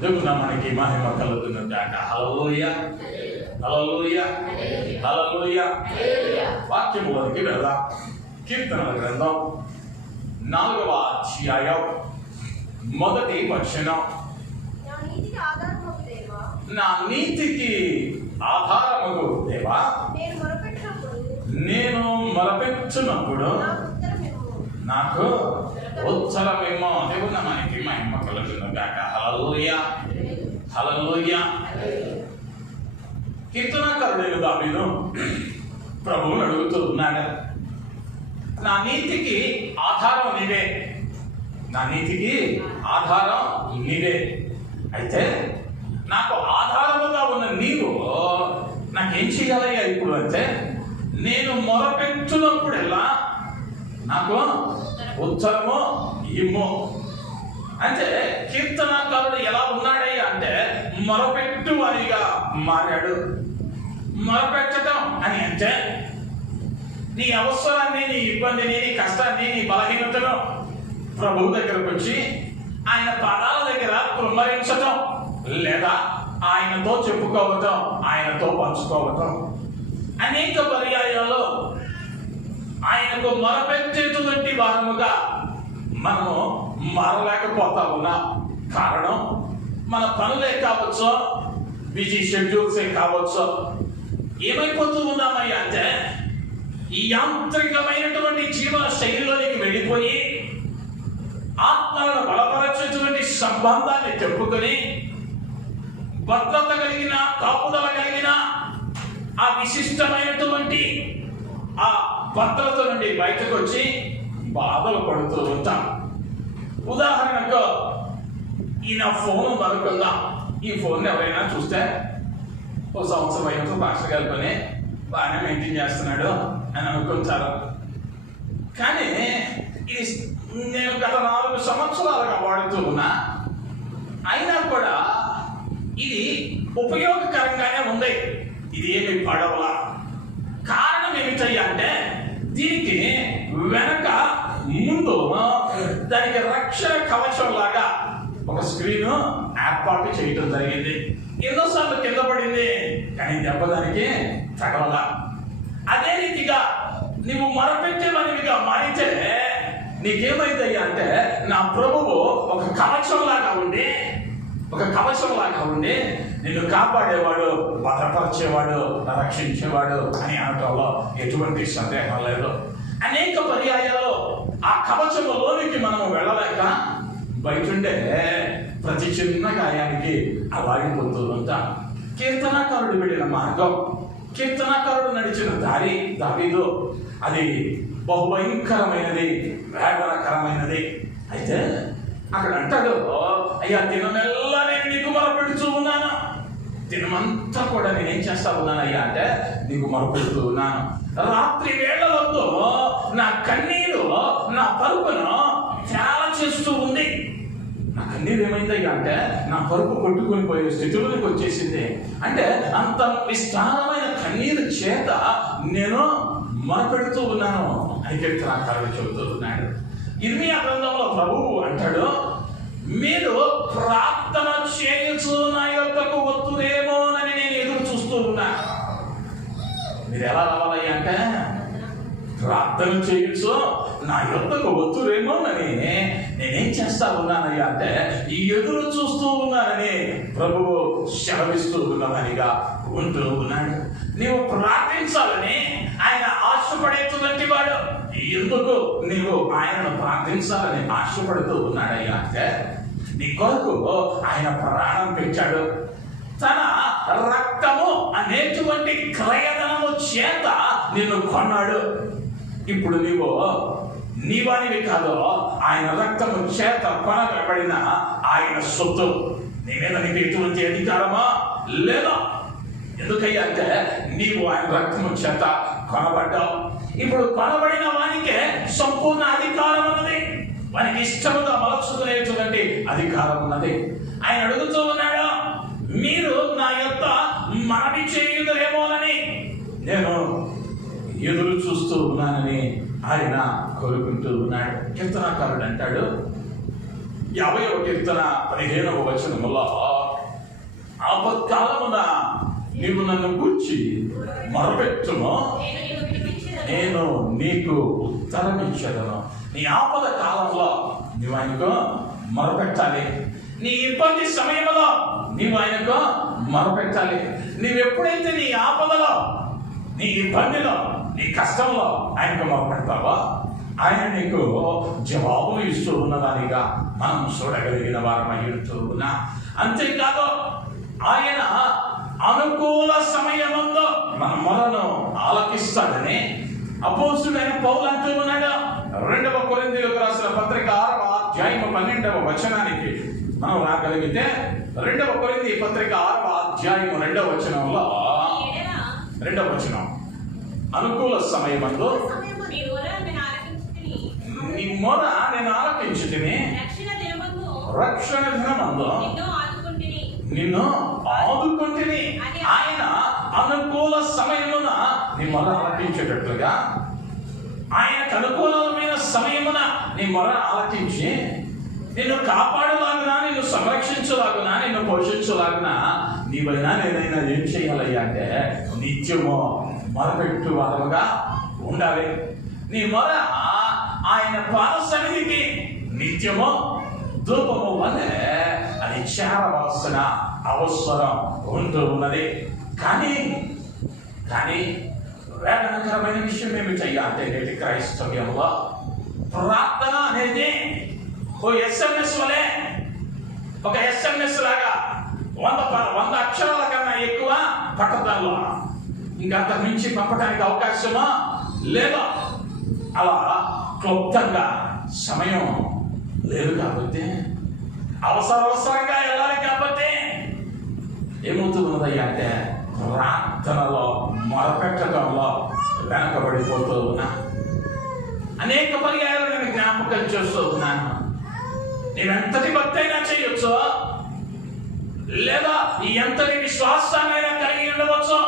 దేవుని మనకి మహిమ కలుగును గాక. హల్లెలూయా, హల్లెలూయా, హల్లెలూయా. వాక్యములోనికి వెళదాం. కీర్తనల గ్రంథం 4వ అధ్యాయం 1వ వచనం. నా నీతికి ఆధారము దేవా, నేను మొరపెట్టునప్పుడు నాకు ఉత్తరమేమో. దేవుని మనకి మహిమ కలుగును గాక. హల్లెలూయా, హల్లెలూయా. కీర్తనకారుడైన దావీదు ప్రభువుని అడుగుతూ ఉన్నాడు, నా నీతికి ఆధారం నీవే, నా నీతికి ఆధారం నీవే. అయితే నాకు ఆధారముగా ఉన్న నీవు నాకేం చేయాలయ్యా ఇప్పుడు అంటే, నేను మొరపెట్టునప్పుడెల్లా నాకు ఉత్తరము ఇమ్ము. అంటే కీర్తనకారుడు ఎలా ఉన్నాడయ్యా అంటే మొరపెట్టు వారిగా మారాడు. మొరపెట్టడం అని అంటే నీ అవసరాన్ని, నీ ఇబ్బందిని, నీ కష్టాన్ని, నీ బలహీనతను ప్రభువు దగ్గరకు వచ్చి ఆయన పాదాల దగ్గర కుమ్మరించటం, లేదా ఆయనతో చెప్పుకోవటం, ఆయనతో పంచుకోవటం. అనేక పర్యాయాల్లో ఆయనకు మొరపెట్టేటువంటి వారముగా మనము మారలేకపోతా ఉన్నాం. కారణం మన పనులే కావచ్చు, బిజీ షెడ్యూల్సే కావచ్చు. ఏమైపోతూ ఉన్నామయ్యా అంటే ఈ యాంత్రికమైనటువంటి జీవన శైలిలోనికి వెళ్ళిపోయి ఆత్మలను బలపరచేటువంటి సంబంధాన్ని చెప్పుకొని భద్రత కలిగిన, కాపుదల కలిగిన ఆ విశిష్టమైనటువంటి ఆ భద్రత నుండి బయటకు వచ్చి బాధలు పడుతూ ఉంటాం. ఉదాహరణకు ఈయన ఫోన్ అనుకుందాం. ఈ ఫోన్ ఎవరైనా చూస్తే ఓ సంవత్సరం అయినప్పుడు పాస్టర్ గారి పని బాగానే మెయింటైన్ చేస్తున్నాడు అని అనుకుంటారు. కానీ ఇది నేను గత 4 సంవత్సరాలుగా వాడుతూ ఉన్నా, అయినా కూడా ఇది ఉపయోగకరంగానే ఉంది. ఇది ఏమి పడవలా. కారణం ఏమిటయ్యా అంటే దీనికి వెనక ముందు దానికి రక్షణ కవచం లాగా ఒక స్క్రీన్ ఏర్పాటు చేయటం జరిగింది. ఎన్నోసార్లు కింద పడింది కానీ దెబ్బ దానికి తగలలా. అదే రీతిగా నువ్వు మొరపెట్టేవానివిగా మారితే నీకేమైందయ్యా అంటే నా ప్రభువు ఒక కవచం లాగా ఉండి నిన్ను కాపాడేవాడు, భద్రపరిచేవాడు, రక్షించేవాడు అని అనటంలో ఎటువంటి సందేహం లేదు. అనేక పర్యాయాల్లో ఆ కవచంలోనికి మనము వెళ్ళలేక బయటుండే ప్రతి చిన్న గాయానికి అలాగిపోతూ ఉంటాం. కీర్తనాకారుడు వెళ్ళిన మార్గం, కీర్తనాకారుడు నడిచిన దారి దావీదు అది బహుభయంకరమైనది, వేదనకరమైనది. అయితే అక్కడ అంటాడు, అయ్యా దినమెల్లా నేను నీకు మొరపెడుతూ ఉన్నాను, దినమంతా కూడా నేనేం చేస్తా ఉన్నాను అయ్యా అంటే నీకు మొరపెడుతూ ఉన్నాను. రాత్రి వేళలందు నా కన్నీరు నా పరుపును చాలా చేస్తూ ఉంది. నా కన్నీరు ఏమైందయ్యా అంటే నా పరుపు కొట్టుకుని పోయే స్థితిలోకి వచ్చేసింది. అంటే అంత విస్తారమైన కన్నీరు చేత నేను మొరపెడుతూ ఉన్నాను అని కీర్తనాకారుడు చెబుతూ ఉన్నాడు. ఇర్మియా గ్రంథంలో ప్రభువు అంటాడు, మీరు ప్రార్థన చేయొచ్చు నా యొక్కకు వత్తురేమోనని నేను ఎదురు చూస్తూ ఉన్నా. మీరు ఎలా రావాలయ్యా అంటే ప్రార్థన చేయొచ్చు నా యొక్కకు వత్తురేమోనని నేనేం చేస్తా ఉన్నానయ్యా అంటే ఎదురు చూస్తూ ఉన్నానని ప్రభువు సెలవిస్తూ ఉన్నవానిగా ఉంటూ ఉన్నాడు. నీవు ప్రార్థించాలని ఆయన ఆశపడేటువంటి వాడు. ఎందుకు నీవు ఆయనను ప్రార్థించాలని ఆశపడుతూ ఉన్నాడయ్యా అంటే నీ కొరకు ఆయన ప్రాణం పెంచాడు. తన రక్తము అనేటువంటి క్రయధనము చేత నిన్ను కొన్నాడు. ఇప్పుడు నీవు నీవానివి కాదు, ఆయన రక్తము చేత కొనబడిన ఆయన సొత్తు. నీ మీద నీకు ఎటువంటి అధికారమా లేదా? ఎందుకయ్యా అంటే నీవు ఆయన రక్తము చేత కొనబడ్డావు. ఇప్పుడు కొనబడిన వానికే సంపూర్ణ అధికారం ఉన్నది, వానికి ఇష్టముగా మలచుకునేటువంటి అధికారం ఉన్నది. ఆయన అడుగుతూ ఉన్నాడు, మీరు నా యొక్క మనవి చేయుదురేమోనని నేను ఎదురు చూస్తూ ఉన్నానని ఆయన కోరుకుంటూ ఉన్నాడు. కీర్తనాకారుడు అంటాడు, 50వ కీర్తన 15వ వచనములో, ఆపత్కాలమున నీవు నన్ను గూర్చి మొరపెట్టుము, నేను నీకు ఉత్తరం ఇచ్చేదను. నీ ఆపద కాలంలో నీవు ఆయనకు మొరపెట్టాలి. నీ ఇబ్బంది సమయంలో నీవు ఆయనకు మొరపెట్టాలి. నీవెప్పుడైతే నీ ఆపదలో, నీ ఇబ్బందిలో, నీ కష్టంలో ఆయనకు మొరపెడతావో ఆయన నీకు జవాబులు ఇస్తూ ఉన్నదానిగా మనం చూడగలిగిన వారమై ఉంటూ ఉన్నా. అంతేకాదు ఆయన అనుకూల సమయమంలో మన మొరను ఆలకిస్తాడని అపోస్తుడైన పౌలు అంటూ ఉన్నాడు. 2వ కొరింథీయులకు రాసిన పత్రిక 6వ అధ్యాయము 12వ వచనానికి మనం రాగలిగితే, 2వ కొరింథీ పత్రిక 6వ అధ్యాయము 2వ వచనంలో, 2వ వచనం, అనుకూల సమయమందు నీ మొర నేను ఆలకించుతిని, రక్షణ దినమందు నిన్ను ఆదుకుంటుని. ఆయన అనుకూల సమయమున నీ మొర ఆలకించేటట్లుగా, ఆయనకు అనుకూలమైన సమయమున నీ మొర ఆలకించి నిన్ను కాపాడలాగునా, నిన్ను సంరక్షించలాగునా, నిన్ను పోషించలాగునా నీవైనా నేనైనా ఏం చేయాలయ్యా అంటే నిత్యము మొరపెట్టు వారముగా ఉండాలి. నీ మొర ఆయన పాద సన్నిధికి నిత్యము ధూపము వలె అది చేరవలసిన అవసరం ఉంటూ ఉన్నది. కానీ వేదనకరమైన విషయం ఏమిటయ్యా అంటే నేటి క్రైస్తవ్యంలో ప్రార్థన అనేది ఓ SMS వలె, ఒక SMS లాగా 100 అక్షరాల కన్నా ఎక్కువ పట్టడంలో ఇంకంత మించి పంపడానికి అవకాశమా లేదా? అలా క్లుప్తంగా సమయం లేదు కాబట్టి, అవసరంగా వెళ్ళాలి కాబట్టి ఏమవుతున్నదయ్యా అంటే ప్రార్థనలో మొరపెట్టడంలో వెనకబడిపోతూ ఉన్నా. అనేక పర్యాయాలు నేను జ్ఞాపకం చేస్తూ ఉన్నాను. నీవెంతటి భక్తి అయినా చేయొచ్చు, లేదా ఎంతటి విశ్వాసాన్నైనా కలిగి ఉండవచ్చు.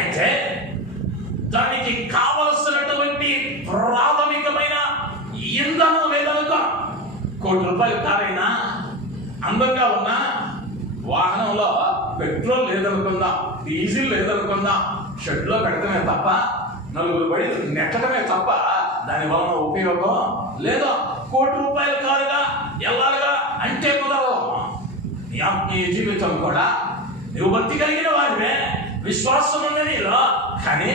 అయితే దానికి కావలసినటువంటి ప్రాథమికమైన ఇంధనం లేదనుకో. ₹1,00,000 కారైనా, అందంగా ఉన్నా, వాహనంలో పెట్రోల్ లేదనుకుందాం, డీజిల్ లేదనుకుందాం, షెడ్లో పెడతామే తప్ప, నలుగురు బడి నెట్టడమే తప్ప దాని వలన ఉపయోగం లేదు. ₹1,00,000 కారుగా వెళ్ళాలిగా అంటే కుదరదు. నీ ఆత్మీయ జీవితం కూడా నువ్వు భక్తి కలిగిన వారివే, విశ్వాసం ఉంది నీలో, కానీ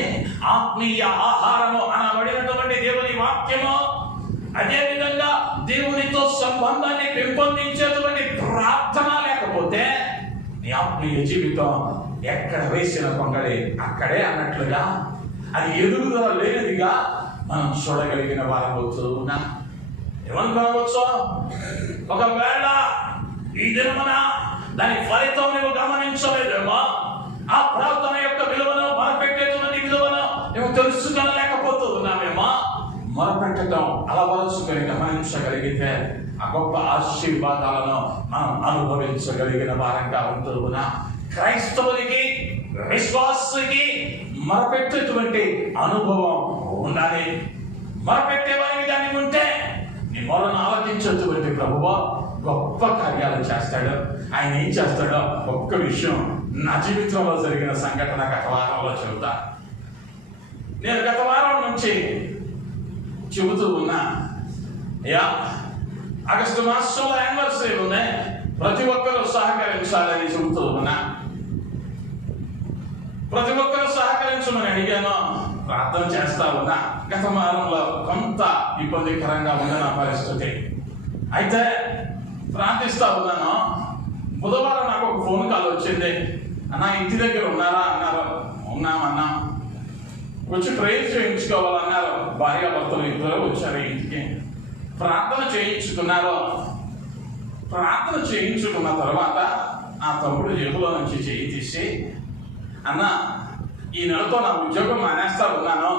ఆత్మీయ ఆహారము అనబడినటువంటి దేవుని వాక్యము, అదేవిధంగా దేవునితో సంబంధాన్ని పెంపొందించేటువంటి ప్రార్థన లేకపోతే నీ ఆత్మీయ జీవితం ఎక్కడ వేసిన కొంగడి అక్కడే అన్నట్లుగా అది ఎదుగుదల లేనిదిగా మనం చూడగలిగిన వారం అవుతూ ఉన్నాం. ఏమనుకోవచ్చు? ఒకవేళ ఈ దినమున దాని ఫలితం నువ్వు గమనించలేదేమో, ఆ ప్రార్థన యొక్క విలువను, మొరపెట్టేటువంటి విలువను నువ్వు తెలుసుకోలేకపోతున్నావేమో. మొరపెట్టడం అలవరుచుకొని గమనించగలిగితే ఆ గొప్ప ఆశీర్వాదాలను మనం అనుభవించగలిగిన వారంగా ఉంటూ ఉన్నా. క్రైస్తవునికి, విశ్వాసుకి మొరపెట్టేటువంటి అనుభవం ఉండాలి. మొరపెట్టేవారికి దాన్ని ఉంటే నీ మొరను ఆలకించేటువంటి ప్రభువు గొప్ప కార్యాలు చేస్తాడు. ఆయన ఏం చేస్తాడో ఒక్క విషయం నా జీవితంలో జరిగిన సంఘటన గత వారంలో చెబుతా. నేను గత వారం నుంచి చెబుతూ ఉన్నా, అయ్యా ఆగస్టు మాసంలో యానివర్సరీ ఉన్నాయి, ప్రతి ఒక్కరూ సహకరించాలని చెబుతూ ఉన్నా. ప్రతి ఒక్కరూ సహకరించమని అడిగాను, ప్రార్థన చేస్తా ఉన్నా. గత వారంలో కొంత ఇబ్బందికరంగా ఉంది నా పరిస్థితి. అయితే ప్రార్థిస్తా ఉన్నాను. బుధవారం నాకు ఒక ఫోన్ కాల్ వచ్చింది. అన్నా ఇంటి దగ్గర ఉన్నారా అన్నారు. ఉన్నామన్నా. వచ్చి ప్రేయర్ చేయించుకోవాలన్నారు. భార్య భర్తలు ఇద్దరు వచ్చారు ఇంటికి. ప్రార్థన చేయించుకున్నారు. ప్రార్థన చేయించుకున్న తర్వాత ఆ తమ్ముడు జేబులో నుంచి చేయి తీసి, అన్న ఈ నెలతో నా ఉద్యోగం మానేస్తా ఉన్నాను,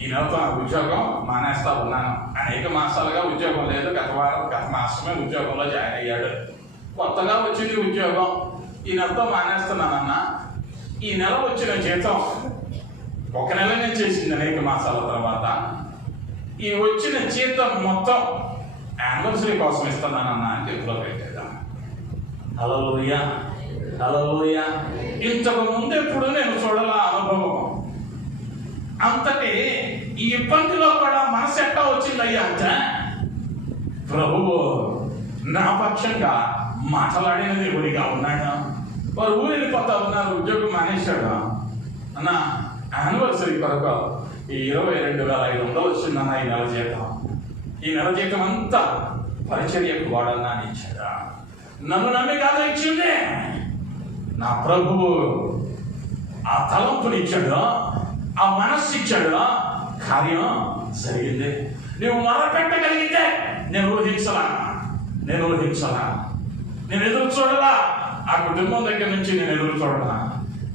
ఈ నెలతో నా ఉద్యోగం మానేస్తా ఉన్నాను. అనేక మాసాలుగా ఉద్యోగం లేదు. గత మాసమే ఉద్యోగంలో జాయిన్ అయ్యాడు. కొత్తగా వచ్చింది ఉద్యోగం. ఈ నెలతో మానేస్తున్నానన్నా. ఈ నెల వచ్చిన జీతం ఒక నెల నేను చేసింది అనేక మాసాల తర్వాత. ఈ వచ్చిన జీతం మొత్తం యానివర్సరీ కోసం ఇస్తున్నానన్నా అని చేతిలో పెట్టేదా. హల్లెలూయా, హల్లెలూయా. ఇంతకు ముందు ఎప్పుడు నేను చూడాల అనుభవం. అంతటి ఈ ఇబ్బందిలో కూడా మనసు ఎట్టా వచ్చిందయ్యా అంటే ప్రభువు నా పక్షంగా మాట్లాడిన దేవుడిగా ఉన్నాడు. వారు ఊరు వెళ్ళిపోతా ఉన్నారు, ఉద్యోగం మానేశాడు. అన్న యానివర్సరీ కొరకు ఈ 22,500 వచ్చిందన్న ఈ నెల జీతం. ఈ నెల జీతం అంతా పరిచర్యకు వాడన్నా అని ఇచ్చాడా? నన్ను నమ్మి కాదు ఇచ్చింది, నా ప్రభువు ఆ తలంపునిచ్చాడు, ఆ మనస్సు ఇచ్చాడు, కార్యం జరిగింది. నువ్వు మొరపెట్టగలిగితే నేను ఊహించలా, నేను ఎదురు చూడలా. ఆ కుటుంబం దగ్గర నుంచి నేను ఎదురు చూడలా.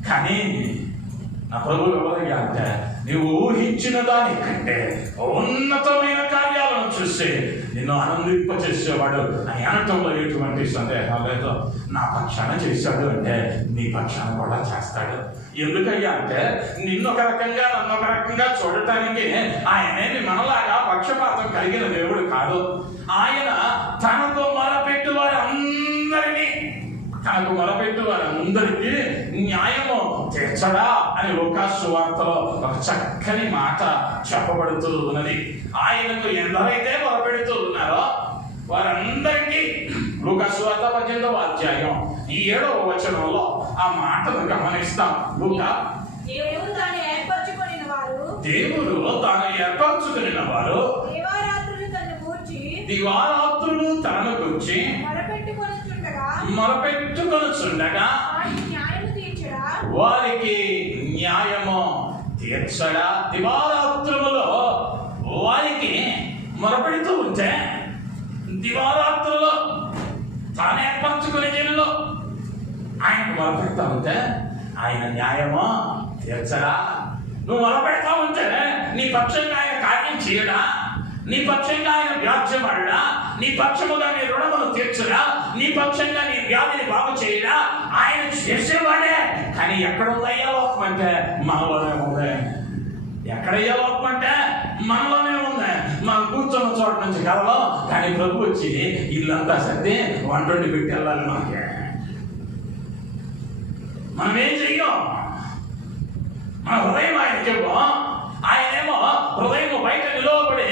కానీ నా ప్రభు ఎవరయ్యా అంటే నువ్వు ఊహించిన దానికంటే ఉన్నతమైన కార్యాలను చూసి నిన్ను ఆనందింపచేసేవాడు అని అనటంలో ఎటువంటి సందేహం లేదు. నా పక్షాన చేశాడు అంటే నీ పక్షాన కూడా చేస్తాడు. ఎందుకయ్యా అంటే నిన్ను ఒక రకంగా నన్ను ఒక రకంగా చూడటానికి ఆయనేమి మనలాగా పక్షపాతం కలిగిన దేవుడు కాదు. ఆయన తనకు మొరపెట్టు వారందరికీ న్యాయము తీర్చడా అని లూకాసు సువార్తలో ఒక చక్కని మాట చెప్పబడుతూ ఉన్నది. ఆయనకు ఎందరైతే మొరపెడుతూ ఉన్నారో వారందరికీ లూకాసు సువార్త 18వ అధ్యాయం ఈ 7వ వచనంలో ఆ మాటను గమనిస్తాం. దేవుడు తాను ఏర్పరచుకుని వారు దివారాత్రులు తనను గురించి మొరపెట్టుకొనుచుండగా వారికి న్యాయము తీర్చడా. దివారాత్రులలో వారికి మొరపెడుతూ ఉంటే, దివారాత్రులు తాను ఏర్పరచుకునే జనులు ఆయనకు మొరపెడతా ఉంటే ఆయన న్యాయము తీర్చడా. నువ్వు మొరపెడతా ఉంటే నీ పక్షంగా ఆయన కార్యం చేయడా, నీ పక్షంగా ఆయన వ్యాజ్యమాడా, నీ పక్షముగా నీ రుణమును తీర్చడా, నీ పక్షంగా నీ వ్యాధిని బాగు చేయడా. ఆయన చేసేవాడే. కానీ ఎక్కడుందయ్యా లోపం అంటే మనలోనే ఉంది. ఎక్కడయ్యా లోపం అంటే మనలోనే ఉంది. మనం కూర్చున్న చోట నుంచి కలవం. కానీ ప్రభు వచ్చి ఇల్లంతా సర్ది వంటొండి పెట్టి వెళ్ళాలి. మనం ఏం చెయ్యం, మన హృదయం ఆయనకేమో. ఆయనేమో హృదయం బయట నిలవబడి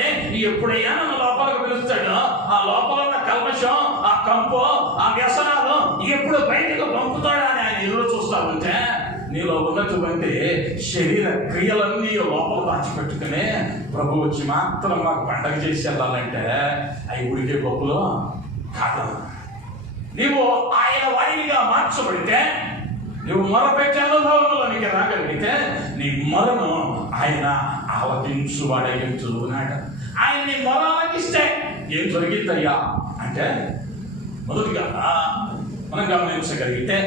ఎప్పుడైనా నన్ను లోపలికి పిలుస్తాడు. ఆ లోపల ఉన్న కల్మషం, ఆ కంపు, ఆ వ్యసనాలు ఎప్పుడు బయటకు పంపుతాడా అని ఆయన ఎదురు చూస్తా ఉంటే నీలో ఉన్నటువంటి శరీర క్రియలన్నీ లోపల దాచిపెట్టుకుని ప్రభు వచ్చి మాత్రం మాకు పండగ చేసి వెళ్ళాలంటే అవి ఉడికే గొప్పలు కాదు. నీవు ఆయన వాడినిగా మార్చబడితే, నువ్వు మొరపెట్టే అనుభవంలో నీకు రాగలిగితే నీ మొరను ఆయన ఆలకించువాడయ్యంటూ ఉన్నాడు. ఆయన్ని మొర ఆలకిస్తే ఏం జరిగిద్దయ్యా అంటే మొదటిగా మనం గమనించగలిగితే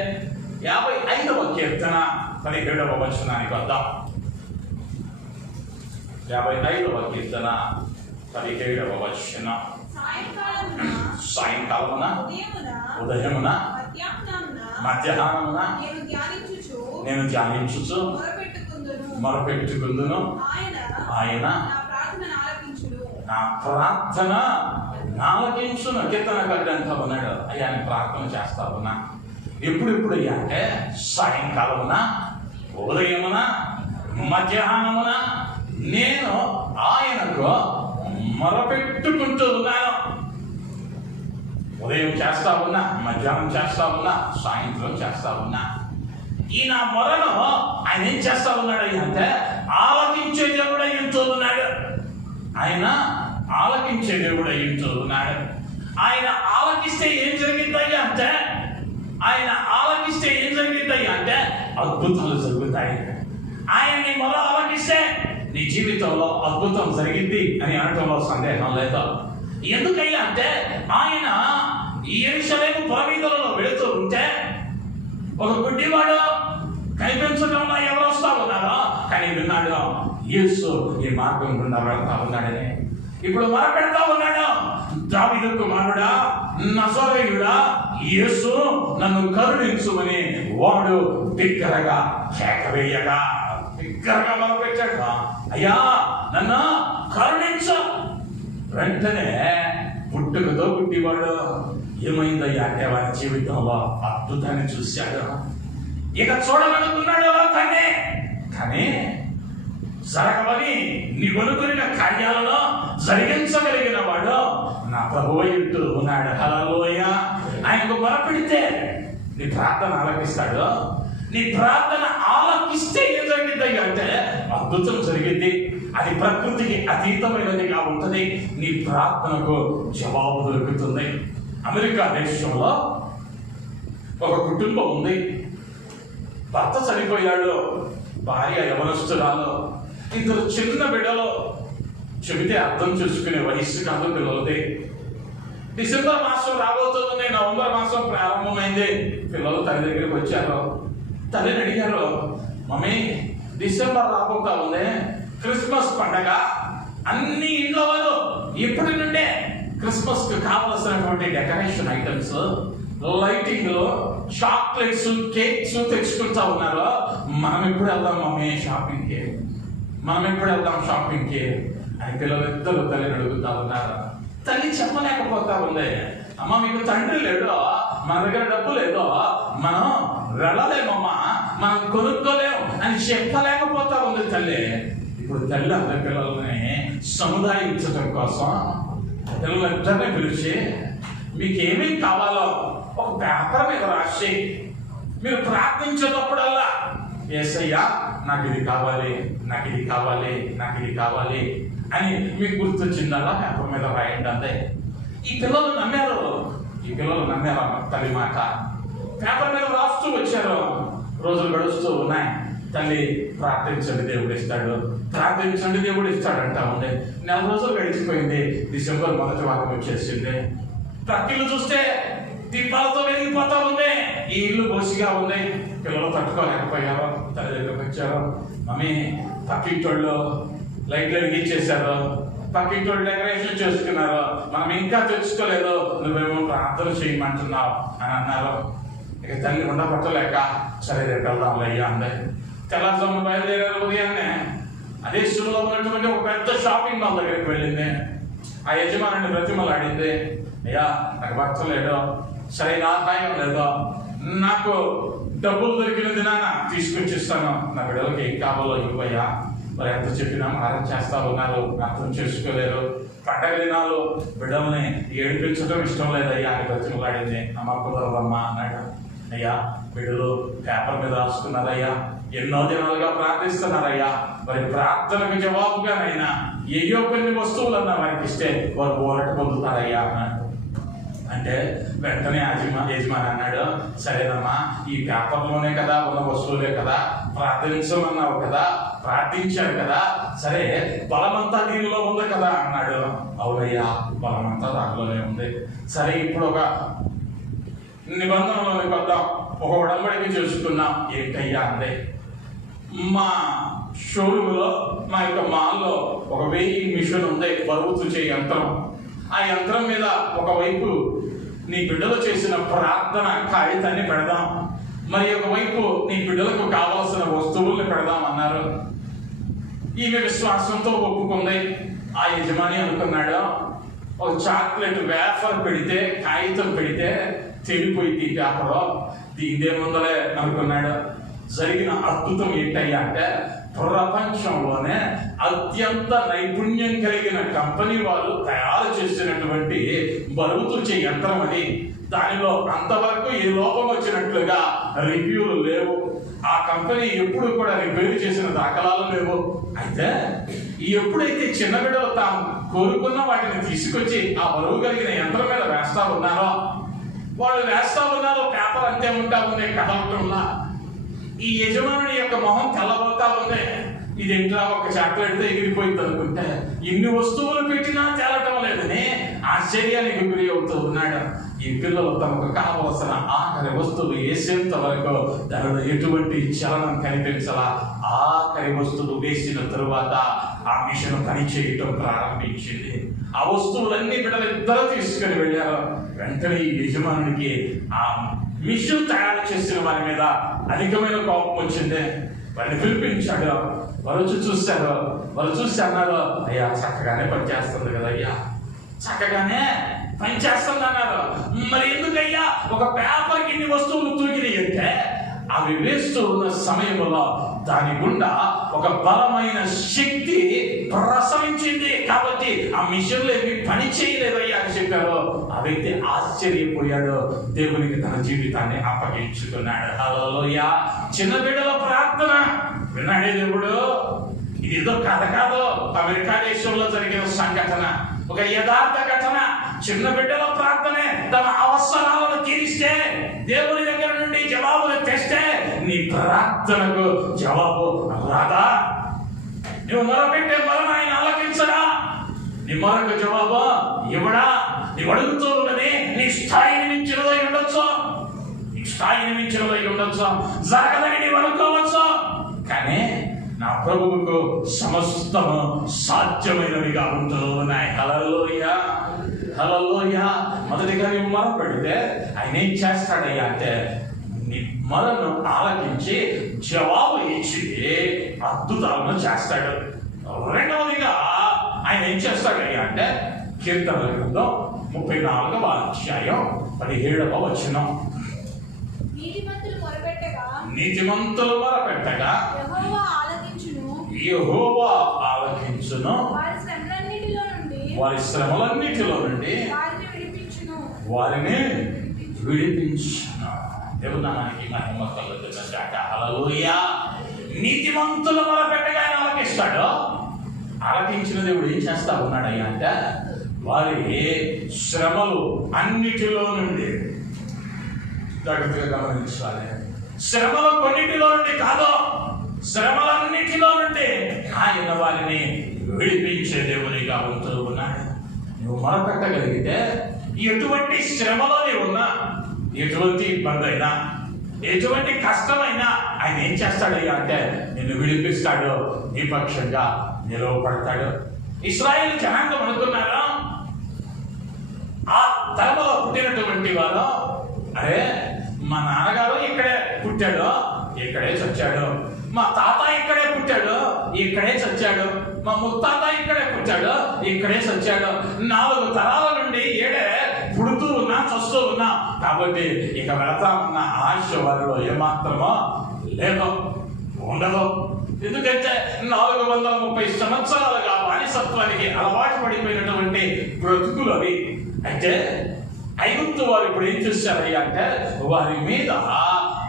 55వ కీర్తన 17వ వచనానికి వద్దాం. 55వ కీర్తన 17వ వచనం. సాయంకాలమున ఉదయమున మధ్యాహ్నమున నేను ధ్యానించుచు మొరపెట్టుకుందును. ఆయన నా ప్రార్థన ఆలకించును. కీర్తనకారుడు అంతా ఉన్నాడు, అయ్యా నేను ప్రార్థన చేస్తా ఉన్నా. ఎప్పుడు అయ్యా అంటే సాయంకాలమున, ఉదయమున, మధ్యాహ్నమున నేను ఆయనకు మొరపెట్టుకుంటూ ఉన్నాను. ఉదయం చేస్తా ఉన్నా, మధ్యాహ్నం చేస్తా ఉన్నా, సాయంత్రం చేస్తా ఉన్నా. ఈ నా మొరను ఆయన ఏం చేస్తా ఉన్నాడు అంటే ఆలకించే దేవుడు అయ్యింటూ ఉన్నాడు. ఆయన ఆలకించే దేవుడు అయ్యింటూ ఉన్నాడు. ఆయన ఆలకిస్తే ఏం జరిగిందయ్యా అంటే అద్భుతాలు జరుగుతాయి. ఆయన్ని మొర ఆలకిస్తే నీ జీవితంలో అద్భుతం జరిగింది అని అనటంలో సందేహం లేదు. ఎందుకయ్యా అంటే ఆయన యెరూషలేము పురవీధులలో వెళుతూ ఉంటే ఒక గుడ్డివాడు కనిపించడంలో ఎవరు వస్తా ఉన్నారో కానీ విన్నాడు, యేసు ఈ మార్గం గుండా వెళ్తా ఉన్నాడని. ఇప్పుడు మొరపెడతా ఉన్నాడు, దావీదు కుమారుడా, నజరేయుడా, యేసు నన్ను కరుణించుమని. వాడు బిగ్గరగా కేకవేయగా బిగ్గరగా మొరపెట్టాడు, అయ్యా నన్ను కరుణించు. వెంటనే పుట్టుకతో పుట్టివాడు. ఏమైందయ్యా అంటే వారి జీవితంలో అద్భుతాన్ని చూశాడు. ఇక చూడాలనుకున్నాడు కానీ కానీ జరగవని నీవనుకున్న కార్యాలలో జరిగించగలిగిన వాడు నా ప్రభువు ఇంటూ ఉన్నాడు. హల్లెలూయా. ఆయనకు మొరపెడితే నీ ప్రార్థన ఆలకిస్తాడు. నీ ప్రార్థన ఆలకిస్తే ఏం జరిగింది అంటే అద్భుతం జరిగింది. అది ప్రకృతికి అతీతమైనదిగా ఉంటుంది. నీ ప్రార్థనకు జవాబు దొరుకుతుంది. అమెరికా దేశంలో ఒక కుటుంబం ఉంది. భర్త చనిపోయాడు, భార్య యవనస్తురాలు, ఇద్దరు చిన్న బిడ్డలు. చెబితే అర్థం చేసుకునే వయస్సు కాదు పిల్లలది. డిసెంబర్ మాసం రాబోతుంది, నవంబర్ మాసం ప్రారంభమైంది. పిల్లలు తల్లి దగ్గరికి వచ్చారు. తల్లిని అడిగారు, మమ్మీ డిసెంబర్ రాబోతా ఉంది, క్రిస్మస్ పండగ, అన్ని ఇంట్లో వాళ్ళు ఇప్పటి నుండే క్రిస్మస్ కు కావలసినటువంటి decoration items, lighting, chocolates, cakes తెచ్చుకుంటా ఉన్నారు. మనం ఎప్పుడు వెళ్దాం మమ్మీ షాపింగ్కి, మనం ఎప్పుడు వెళ్దాం షాపింగ్కి అని పిల్లలిద్దరు తల్లిని అడుగుతా ఉన్నారు. తల్లి చెప్పలేకపోతా ఉంది, అమ్మ మీకు తండ్రి లేడు, మన దగ్గర డబ్బు లేదో, మనం వెళ్ళలేమమ్మా, మనం కొనుక్కోలేము అని చెప్పలేకపోతా ఉంది తల్లి. ఇప్పుడు తల్లి అందరి పిల్లల్ని సముదాయించడం కోసం పిల్లలిద్దరిని పిలిచి మీకు ఏమేమి కావాలో ఒక పేపర్ మీద రాసి మీరు ప్రార్థించేటప్పుడల్లా యేసయ్యా నాకు ఇది కావాలి, నాకు ఇది కావాలి, నాకు ఇది కావాలి అని మీకు గుర్తొచ్చిందల్లా పేపర్ మీద రాయండి అంతే. ఈ పిల్లలు నమ్మారు తల్లి మాట. పేపర్ మీద రాస్తూ వచ్చారు. రోజులు గడుస్తూ ఉన్నాయి. తల్లి ప్రార్థించండి దేవుడు ఇస్తాడు, ప్రార్థించండి దేవుడు ఇస్తాడు అంటా ఉంది. 4 రోజులు గడిచిపోయింది. డిసెంబర్ మొదటి వారం వచ్చేసింది. ప్రక్కిళ్ళు చూస్తే దీపాలతో వెలిగిపోతా ఉంది. ఈ ఇల్లు బోసిగా ఉంది. పిల్లలు తట్టుకోలేకపోయారు. తల్లి దగ్గరకు వచ్చారు, మమ్మీ పక్కింటోళ్ళు లైట్లు వెలిగించేశారు, పక్కింటోళ్ళు డెకరేషన్ చేసుకున్నారు, మనం ఇంకా తెచ్చుకోలేదు, నువ్వేమో ప్రార్థన చేయమంటున్నావు అని అన్నారు. ఇక తల్లి ఉండపట్టలేక సరే రేపు వెళ్దాం అయ్యా అందే. తెల్లవారుజామున బయలుదేరారు. ఉదయాన్నే అదే స్కూల్లో ఉన్నటువంటి ఒక పెద్ద షాపింగ్ మాల్ దగ్గరికి వెళ్ళింది. ఆ యజమాని బ్రతిమలాడింది, అయ్యా నాకు భర్త లేడు, సరైన ఆదాయం లేదో, నాకు డబ్బులు దొరికినది నాన్న తీసుకొచ్చిస్తాను, నా బిడ్డలకి ఏం కావాలో ఇవ్వయ్యా. మరి ఎంత చెప్పినా ఆరం చేస్తా ఉన్నారు, అర్థం చేసుకోలేరు. పండగ దినాలు బిడ్డల్ని ఏడిపించడం ఇష్టం లేదయ్యా అని బ్రతిమలాడింది. అమ్మ కుదరదమ్మా అన్నాడు. అయ్యా బిడ్డలు పేపర్ మీద రాసుకున్నారయ్యా, ఎన్నో దినాలుగా ప్రార్థిస్తున్నారయ్యా, మరి ప్రార్థనకు జవాబుగానైనా ఏయో కొన్ని వస్తువులన్నా వారికి ఇస్తే వారు ఊరట పొందుతారయ్యా అన్నాడు. అంటే వెంటనే యజమాని అన్నాడు, సరేనమ్మా ఈ పేపర్లోనే కదా ఉన్న వస్తువులే కదా, ప్రార్థించమన్నావు కదా, ప్రార్థించాడు కదా, సరే బలమంతా దీనిలో ఉంది కదా అన్నాడు. అవునయ్యా బలమంతా దానిలోనే ఉంది. సరే ఇప్పుడు ఒక నిబంధనలోకి వద్దాం, ఒక ఉడంబడికి చేసుకున్నాం. ఏంటయ్యా అందే, మా షోరూంలో మా యొక్క మాల్లో ఒక వెయింగ్ మిషన్ ఉంది, బరువు తూచే యంత్రం. ఆ యంత్రం మీద ఒకవైపు నీ బిడ్డలు చేసిన ప్రార్థన కాగితాన్ని పెడదాం, మరి ఒకవైపు నీ బిడ్డలకు కావాల్సిన వస్తువుల్ని పెడదాం అన్నారు. ఈమె విశ్వాసంతో ఒప్పుకుంది. ఆ యజమాని అనుకున్నాడు, ఒక చాక్లెట్ వేఫర్ పెడితే, కాగితం పెడితే చెడిపోయింది పేపర్, దీనిదేముందలే అనుకున్నాడు. జరిగిన అద్భుతం ఏంటయ్యా అంటే ప్రపంచంలోనే అత్యంత నైపుణ్యం కలిగిన కంపెనీ వారు తయారు చేసినటువంటి బరువు తూచే యంత్రం అది. దానిలో అంతవరకు ఏ లోపం వచ్చినట్లుగా రివ్యూలు లేవు. ఆ కంపెనీ ఎప్పుడు కూడా రిపేర్ చేసిన దాఖలాలు లేవు. అయితే ఎప్పుడైతే చిన్న బిడ్డలు తాము కోరుకున్న వాటిని తీసుకొచ్చి ఆ బరువు కలిగిన యంత్రం మీద వేస్తా ఉన్నారో, వాళ్ళు వేస్తా ఉన్నారో పేపర్ అంతే ఉంటా ఉంది కదలటంలా. ఈ యజమానుడి యొక్క మొహం తెల్లబోతా ఉంది. ఇదేంట్రా ఒక చాక్లెట్తో ఎగిరిపోయింది అనుకుంటే ఇన్ని వస్తువులు పెట్టినా తేలటం లేదని ఆశ్చర్యానికి గురి అవుతూ ఉన్నాడు. ఈ పిల్లలు తమకు కావలసిన ఆఖరి వస్తువులు వేసేంత వరకు దానిలో ఎటువంటి చలనం కనిపించాలా. ఆఖరి వస్తువులు వేసిన తరువాత ఆ మిషన్ పనిచేయటం ప్రారంభించింది. ఆ వస్తువులన్నీ బిడ్డలు ఇద్దరు తీసుకుని వెళ్ళారు. వెంటనే ఈ యజమానుడికి ఆ మిషన్ తయారు చేసిన వారి మీద అధికమైన కోపం వచ్చింది. వారిని పిలిపించాడు. వారు చూశారు. వారు చూసి అన్నారు, అయ్యా చక్కగానే పనిచేస్తుంది కదా, అయ్యా చక్కగానే పనిచేస్తుంది అన్నారు. మరి ఎందుకయ్యా ఒక పేపర్కి ఇన్ని వస్తువులు తూగినాయి అంటే అవి వేస్తూ ఉన్న సమయంలో దాని గుండా ఒక బలమైన శక్తి ప్రసవించింది. కాబట్టి ఆ మిషన్లు ఏమి పని చేయలేదయ్యా అని చెప్పారు. ఆ వ్యక్తి ఆశ్చర్యపోయాడు. దేవునికి తన జీవితాన్ని అప్పగించుకున్నాడు. హల్లెలూయా. చిన్న బిడ్డల ప్రార్థన విన్నాడే దేవుడు. ఇదేదో కథ కాదు, అమెరికా దేశంలో జరిగిన సంఘటన, ఒక యథార్థ ఘటన. చిన్న బిడ్డల ప్రార్థనే తమ అవసరాలను తీరిస్తే, దేవుని దగ్గర నుండి జవాబులు తెస్తే నీ ప్రార్థనకు జవాబు రాదా? నువ్వు మొరపెట్టే మొరను ఆయన ఆలకించడా? నీ మొరకు జవాబు ఇవ్వడా? నీవు అడుగుతూ ఉన్నది నీ స్థాయిని మించినదై ఉండొచ్చు, నీ స్థాయిని మించినదై ఉండొచ్చు, జరగదని నీవు అనుకోవచ్చు. కానీ నా ప్రభువుకు సమస్తము సాధ్యమైనవిగా ఉంటూ ఉన్నాయి. హల్లెలూయా, హల్లెలూయా. మొదటిగా నీవు మొరపెడితే ఆయన ఏం చేస్తాడయ్యా అంటే నీ మొరను ఆలకించి జవాబు ఇచ్చి అద్భుతాలను చేస్తాడు. రెండవదిగా ఆయన ఏం చేస్తాడయ్యా అంటే కీర్తనల గ్రంథం 34వ అధ్యాయం 17వ వచనం. నీతిమంతులు మొరపెట్టగా యెహోవా ఆలకించును, వారి శ్రమలన్నిటిలో నుండి వారిని విడిపించును. దేవునామానికి మహిమ కలుగునుగాక. హల్లెలూయా. నీతిమంతులు మొరపెట్టగా ఆయన ఆలకిస్తాడు. ఆలకించిన దేవుడు ఏం చేస్తా ఉన్నాడయ్యా అంటే వారి శ్రమలు అన్నిటిలో నుండి, జాగ్రత్తగా గమనించాలి, శ్రమలు కొన్నిటిలో నుండి కాదు, శ్రమలన్నిటిలో నుండి ఆయన వారిని విడిపించే దేవునిగా ఉంటూ ఉన్నాడు. నువ్వు మొరపెట్టగలిగితే ఎటువంటి శ్రమలో ఉన్నా, ఎటువంటి ఇబ్బంది అయినా, ఎటువంటి కష్టమైనా ఆయన ఏం చేస్తాడయ్యా అంటే నిన్ను విడిపిస్తాడు, నీ పక్షంగా నిలవబడతాడు. ఇశ్రాయేలు జనాంగం అనుకున్నారా ఆ తరములో పుట్టినటువంటి వారు, అరే మా నాన్నగారు ఇక్కడే పుట్టాడు, ఇక్కడే చచ్చాడు, మా తాత ఇక్కడే పుట్టాడు, ఇక్కడే చచ్చాడు, మా ముత్తాత ఇక్కడే పుట్టాడు, ఇక్కడే చచ్చాడు, 4 తరాల నుండి ఏడే పుడుతూ ఉన్నా చస్తూ ఉన్నా, కాబట్టి ఇక వెళతామన్న ఆశ వారిలో ఏమాత్రమో లేదు, ఉండదు. ఎందుకంటే 430 సంవత్సరాలుగా బానిసత్వానికి అలవాటు పడిపోయినటువంటి బ్రతుకులు అవి. అయితే ఐగుప్తు వారు ఇప్పుడు ఏం చేశారయ్యా అంటే వారి మీద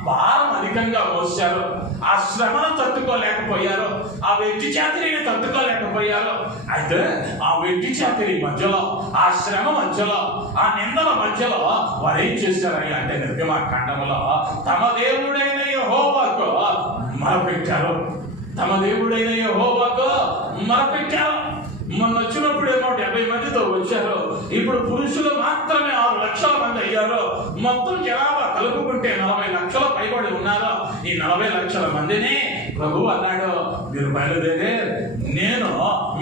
భారం అధికంగా మోసారు. ఆ శ్రమను తట్టుకోలేకపోయారు, ఆ వెట్టి చాకిరీని తట్టుకోలేకపోయారు. అయితే ఆ వెట్టి చాకిరీ మధ్యలో, ఆ శ్రమ మధ్యలో, ఆ నిందల మధ్యలో వారు ఏం చేశారయ్యా అంటే నిర్గమకాండములో తమ దేవుడైన యెహోవాకు మొరపెట్టారు, తమ దేవుడైన యెహోవాకు మొరపెట్టారు. మొన్న వచ్చినప్పుడేమో 70 మందితో వచ్చారు, ఇప్పుడు పురుషులు మాత్రమే 6 లక్షల మంది అయ్యారు. మొత్తం జనాభా కలుపుకుంటే 40 లక్షల పైబడి ఉన్నారు. ఈ 40 లక్షల మందిని ప్రభువు అన్నాడు, మీరు బయలుదేరి నేను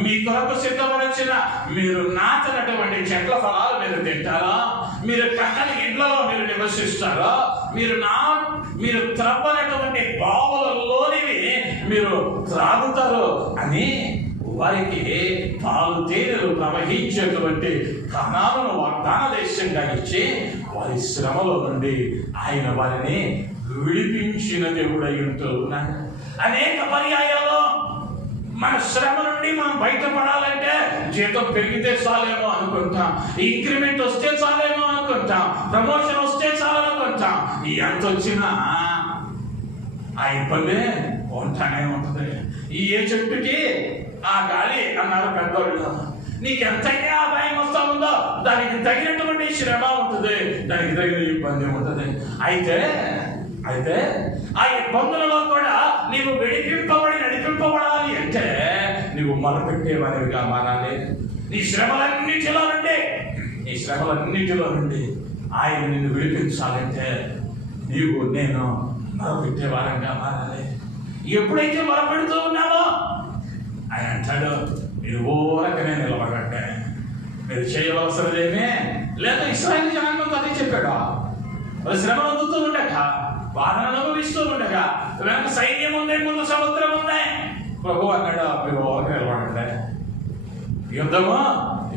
మీ కొరకు సిద్ధపరిచిన, మీరు నాటినటువంటి చెట్ల ఫలాలు మీరు తింటారా, మీరు కట్టని ఇండ్లలో మీరు నివసిస్తారా, మీరు త్రవ్వనటువంటి బావులలోనివి మీరు త్రాగుతారు అని వారికి పాలు తేనెలు ప్రవహించేటువంటి కనానును వాగ్దాన దేశంగా ఇచ్చి వారి శ్రమలో నుండి ఆయన వారిని విడిపించిన దేవుడై ఉంటూ ఉన్నాడు. అనేక పర్యాయాల్లో మన శ్రమ నుండి మనం బయటపడాలంటే జీతం పెరిగితే చాలేమో అనుకుంటాం, ఇంక్రిమెంట్ వస్తే చాలేమో అనుకుంటాం, ప్రమోషన్ వస్తే చాలనుకుంటాం. ఎంత వచ్చినా ఆ ఇబ్బంది ఉంటానే ఉంటుంది. ఏ చెట్టుకి ఆ గాలి అన్నారు పెద్దవాళ్ళు. నీకు ఎంతైనా ఆదాయం వస్తా ఉందో దానికి తగినటువంటి శ్రమ ఉంటుంది, దానికి తగిన ఇబ్బంది ఉంటుంది. అయితే ఆ ఇబ్బందులలో కూడా నీవు నడిపింపబడాలి అంటే నీవు మొరపెట్టేవానివిగా మారాలి. నీ శ్రమలన్నిటిలో నుండి ఆయన నిన్ను విడిపించాలంటే నేను మొరపెట్టే వారంగా మారాలి. ఎప్పుడైతే మొరపెడుతూ ఉన్నావో ఆయన అంటాడు, మీరు ఊరకనే నిలబడండి, మీరు చేయవలసినదేమే లేదు. ఇశ్రాయేలు జనాంగంతో అదే చెప్పాడు. శ్రమలు అందుతూ ఉండక, బాధను అనుభవిస్తూ ఉండగా, వెనక సైన్యం ఉంది, ముందు సముద్రం ఉంది. ప్రభు అన్నాడు, మీరు ఊరక నిలబడండి. యుద్ధమా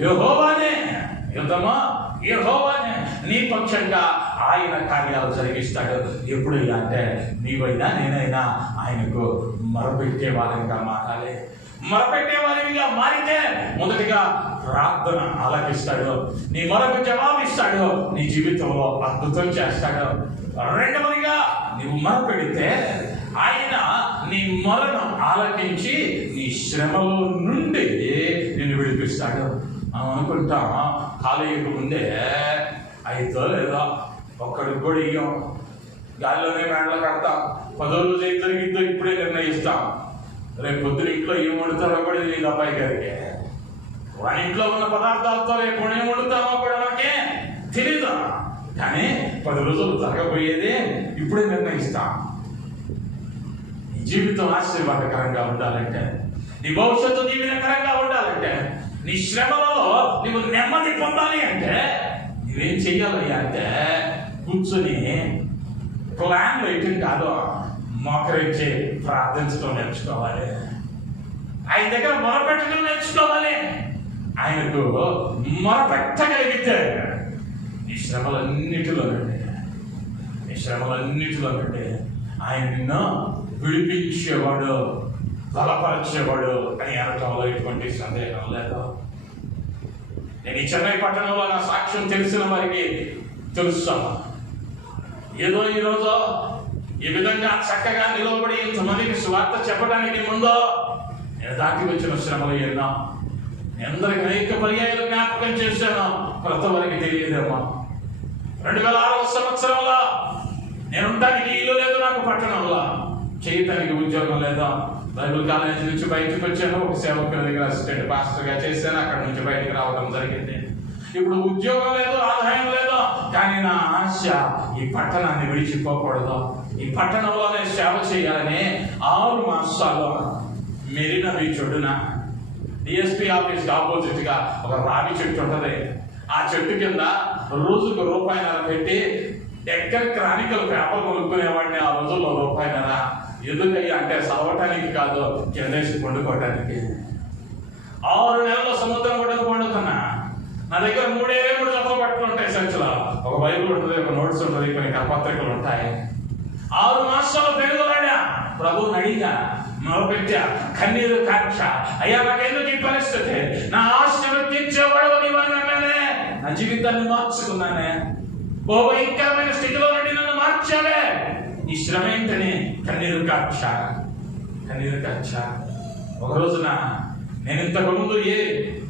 యెహోవాదే, యుద్ధమా యెహోవా నీ పక్షంగా ఆయన కార్యాలు జరిగిస్తాడు. ఎప్పుడు అంటే నీవైనా నేనైనా ఆయనకు మొరపెట్టే వారిగా మారాలి. మొరపెట్టే వారిగా మారితే మొదటిగా ప్రార్థన ఆలకిస్తాడు, నీ మొరకు జవాబిస్తాడు, నీ జీవితంలో అద్భుతం చేస్తాడు. రెండవదిగా నీవు మొరపెడితే ఆయన నీ మొరను ఆలకించి నీ శ్రమలో నుండి నిన్ను విడిపిస్తాడు. మనం అనుకుంటాం కాలేజీకి ముందే అయితో లేదో ఒక్కడికి కూడా ఇయ్యం, గాలిలోనే మేడలు కడతాం, 10 రోజులు ఏం జరిగిందో ఇప్పుడే నిర్ణయిస్తాం. రేపు పొద్దున ఇంట్లో ఏం వండుతారో కూడా తెలియదు అబ్బాయి గారికి. వాడి ఇంట్లో ఉన్న పదార్థాలతో రేపు ఏం వండుతామో కూడా మనకే తెలీదు. కానీ 10 రోజులు జరగబోయేది ఇప్పుడే నిర్ణయిస్తాం. నీ జీవితం ఆశీర్వాదకరంగా ఉండాలంటే, నీ భవిష్యత్తు దీవెనకరంగా ఉండాలంటే, నీ శ్రమలలో నీవు నెమ్మది పొందాలి అంటే నువ్వేం చెయ్యాలయ్యా అంటే కూర్చొని ప్లాన్ వేయటం కాదు, మోకరించి ప్రార్థించడం నేర్చుకోవాలి. ఆయన దగ్గర మొరపెట్టడం నేర్చుకోవాలి. ఆయనకు మొరపెట్టగలిగితే నీ శ్రమలన్నిటిలో నుండి ఆయన నిన్ను విడిపించేవాడు, బలపరిచేవాడు అని అనటంలో ఎటువంటి సందేహం లేదు. నేను ఈ చెన్నై పట్టణంలో నా సాక్ష్యం తెలిసిన వారికి తెలుస్తాను. ఏదో ఈరోజు ఈ విధంగా చక్కగా నిలబడి ఇంతమందికి స్వార్థ చెప్పడానికి ముందు నేను దాటి వచ్చిన శ్రమలు ఎన్నో, అందరికి అనేక పర్యాయాలు జ్ఞాపకం చేశాను. కొత్త వారికి తెలియదేమో. 2006వ సంవత్సరంలో నేను ఉండటానికి ఇల్లు లేదు నాకు పట్టణంలో, చేయటానికి ఉద్యోగం లేదా. బైబిల్ కాలేజీ నుంచి బయటకు వచ్చాను, ఒక సేవకుల దగ్గర అసిస్టెంట్ పాస్టర్గా చేశాను, అక్కడ నుంచి బయటకు రావడం జరిగింది. ఇప్పుడు ఉద్యోగం లేదు, ఆదాయం లేదు, కానీ నా ఆశ ఈ పట్టణాన్ని విడిచిపోకూడదు, ఈ పట్టణంలోనే సేవ చేయాలని 6 మాసాలు మెరీనా బీచ్ ఒడ్డున డిఎస్పీ ఆఫీస్కి ఆపోజిట్ గా ఒక రావి చెట్టు ఉంటుంది. ఆ చెట్టు కింద రోజుకు ₹1.5 పెట్టి డెక్కన్ క్రానికల్ పేపర్ కొనుక్కునేవాడిని. ఆ రోజుల్లో ₹1.5 ఎందుకయ్యా అంటే చదవటానికి కాదు, కిందేసి వండుకోవటానికి. 6 నెలల సముద్రం కూడా వండుకున్నా. నా దగ్గర 3 జతల బట్టలు ఉంటాయి సంచులో. ఒక బైబిల్ ఉంటుంది, ఒక నోట్స్ ఉంటుంది, కొన్ని కరపత్రికలు ఉంటాయి. 6 మాసాలు పెరుగులాడా ప్రభువుని అడిగా, మొరపెట్టా, కన్నీరు కాక్ష, అయ్యా నాకెందుకు ఈ పరిస్థితి, నా ఆశను తీర్చేవాడు నీవన్నానే. నా జీవితాన్ని మార్చుకున్నానే, భయంకరమైన స్థితిలో నుండి నన్ను మార్చావే. ఈ శ్రమ ఏంటని కన్నీరు కాక్ష. ఒక రోజున నేను ఇంతకు ముందు ఏ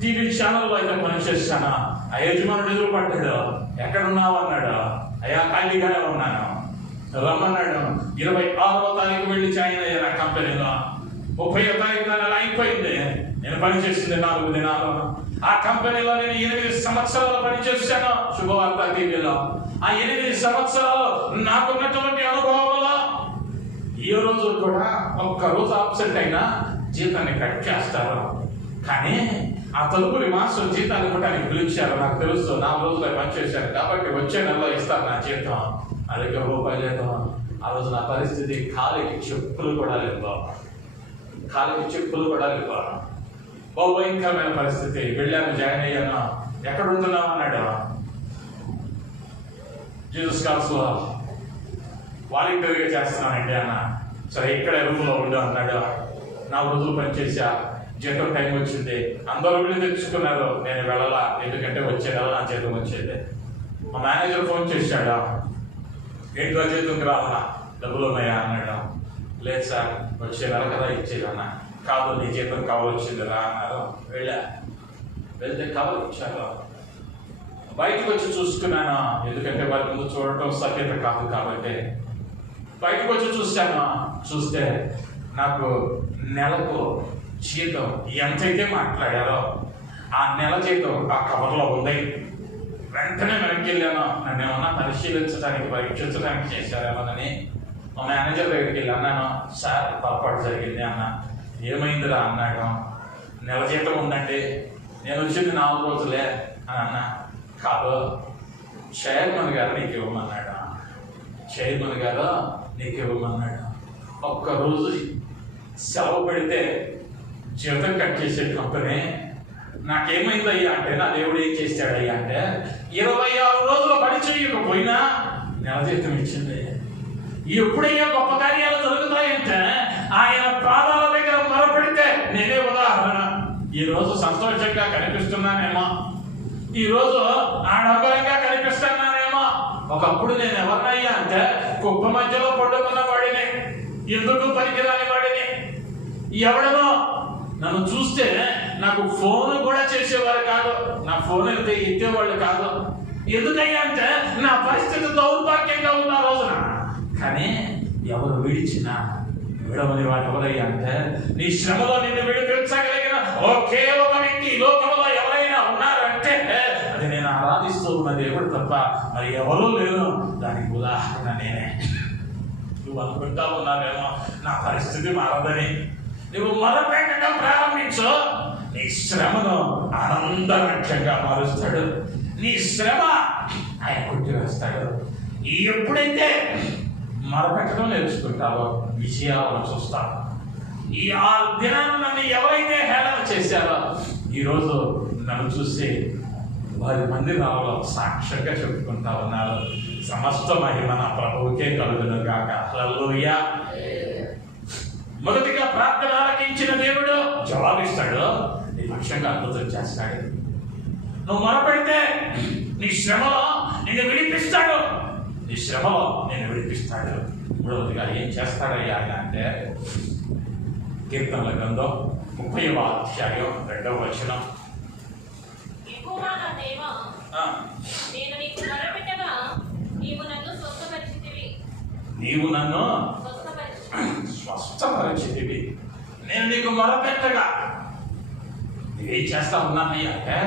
టీవీ ఛానల్లో అయితే పనిచేస్తాను, ఆ యజమానుడు ఎదురుపడ్డాడు. ఎక్కడున్నావు అన్నాడు. అయ్యా ఖాళీగానే ఉన్నాను, రమ్మన్నాడు. 26వ తారీఖు వెళ్ళి జాయిన్ అయ్యా నా కంపెనీలో. 30వ తారీఖు నెల అయిపోయింది. నేను పనిచేసింది 4 దినాలు. ఆ కంపెనీలో నేను 8 సంవత్సరాలు పనిచేశాను శుభవార్త టీవీలో. ఆ 8 సంవత్సరాలు నాకున్నటువంటి అనుభవంలో ఈ రోజు కూడా ఒక్కరోజు ఆబ్సెంట్ అయినా జీతాన్ని కట్ చేస్తారు. కానీ ఆ తదుపరి మాసం జీతాన్ని ఇవ్వడానికి పిలిచారు. నాకు తెలుసు 4 రోజులు పనిచేశారు కాబట్టి వచ్చే నెలలో ఇస్తారు నా జీతం. నా దగ్గర ₹1 లేదు. ఆ రోజు నా పరిస్థితి కాలికి చెప్పులు కూడా లేవు, భయంకరమైన పరిస్థితి. వెళ్ళాను, జాయిన్ అయ్యాను. ఎక్కడ ఉంటున్నావు అన్నాడు. జీసస్ కాల్స్ లో వాలంటీర్గా చేస్తున్నానండి అన్న. సరే ఇక్కడే రూమ్లో ఉండు అన్నాడు. 4 రోజులు పనిచేసా, జీతం టైం వచ్చింది. అందరూ వెళ్ళి తెచ్చుకున్నారు, నేను వెళ్ళాలా, ఎందుకంటే వచ్చే నెల నా జీతం వచ్చేది. మా మేనేజర్ ఫోన్ చేశాడు, ఏంటో జీతంకి రావాలా, డబ్బులు ఉన్నాయా అన్నాడు. లేదు సార్, వచ్చే నెల కదా ఇచ్చేదన్నా. కాదు, నీ జీతం కవర్ వచ్చిందిరా అన్నారు. వెళ్తే కవర్ ఇచ్చారు. బయటకు వచ్చి చూసుకున్నాను, ఎందుకంటే వారి ముందు చూడటం సభ్యత కాదు కాబట్టి. బయటకు వచ్చి చూస్తే నాకు నెలకు జీతం ఎంతైతే మాట్లాడారో ఆ నెల జీతం ఆ కవర్లో ఉంది. వెంటనే వెనక్కి వెళ్ళాను. నన్ను ఏమన్నా పరిశీలించడానికి పరీక్షించడానికి చేశారేమోనని మా మేనేజర్ దగ్గరికి వెళ్ళి అన్నాను, సార్ పొరపాటు జరిగింది అన్న. ఏమైందిరా అన్నాడు. నెల జీతం ఉందండి, నేను వచ్చింది 4 రోజులే అని అన్నా. కాదు, చైర్మన్ గారు నీకు ఇవ్వమన్నాడు. ఒక్కరోజు సెలవు పెడితే జీతం కట్ చేసే కంపెనీ నాకేమైందయ్యా అంటే, నా దేవుడు ఏం చేశాడయ్యా అంటే, 26 రోజులు పని చేయకపోయినా నెల జీతం ఇచ్చింది. ఎప్పుడయ్యా గొప్ప కార్యాలు జరుగుతాయంటే ఆయన పాదాల దగ్గర మొరపెడితే. నేనే ఉదాహరణ. ఈరోజు సంతోషంగా కనిపిస్తున్నానేమో, ఈరోజు ఆడంబరంగా కనిపిస్తున్నానేమో. ఒకప్పుడు నేను ఎవరినయ్యా అంటే, కుప్ప మధ్యలో పడుకున్న వాడిని, ఎందుకు పనికిరాని వాడిని. ఎవడనో నన్ను చూస్తే నాకు ఫోన్ కూడా చేసేవారు కాదు, నా ఫోన్ వెళ్తే ఎత్తేవాళ్ళు కాదు. ఎందుకయ్యా అంటే నా పరిస్థితి దౌర్భాగ్యంగా ఉన్న రోజున. కానీ ఎవరు విడిచినా విడవని వాడు ఎవరయ్యా అంటే, నీ శ్రమలో నిన్ను విడిపించగలిగిన ఒకే ఒక వ్యక్తి లోకంలో ఎవరైనా ఉన్నారంటే అది నేను ఆరాధిస్తూ ఉన్న దేవుడు తప్ప మరి ఎవరూ లేరు. దానికి ఉదాహరణ నేనే. నువ్వు అనుకుంటా ఉన్నావేమో నా పరిస్థితి మారదని. నువ్వు మొదలుపెట్టడం ప్రారంభించు, నీ శ్రమను ఆనందలక్ష్యంగా మారుస్తాడు. నీ శ్రమ ఆయన కొట్టివేస్తాడు. ఎప్పుడైతే మొదలుపెట్టడం నేర్చుకుంటావో విజయాలను చూస్తావు. ఈ 6 దినాలు నన్ను ఎవరైతే హేళన చేశారో ఈరోజు నన్ను చూసి 10 మంది రావడం సాక్ష్యంగా చెప్పుకుంటా ఉన్నారు. సమస్త మహిమ నా ప్రభువుకే కలుగును గాక. హల్లెలూయా. మొదటిగా ప్రార్థన ఆలకించిన దేవుడు జవాబిస్తాడు, నీ పక్షంగా అద్భుతం చేస్తాడు. నువ్వు మొరపెడితే నీ శ్రమలో నిన్ను విడిపిస్తాడు, నీ శ్రమలో నిన్ను విడిపిస్తాడు. మూడవదిగా ఏం చేస్తాడయ్యా అంటే, కీర్తనల గ్రంథం 30వ అధ్యాయం 2వ వచనం. నీవు నన్ను స్వస్థపరిచితివి. నేను నీకు మొరపెట్టగా నువ్వేం చేస్తా ఉన్నానయ్యా అంటే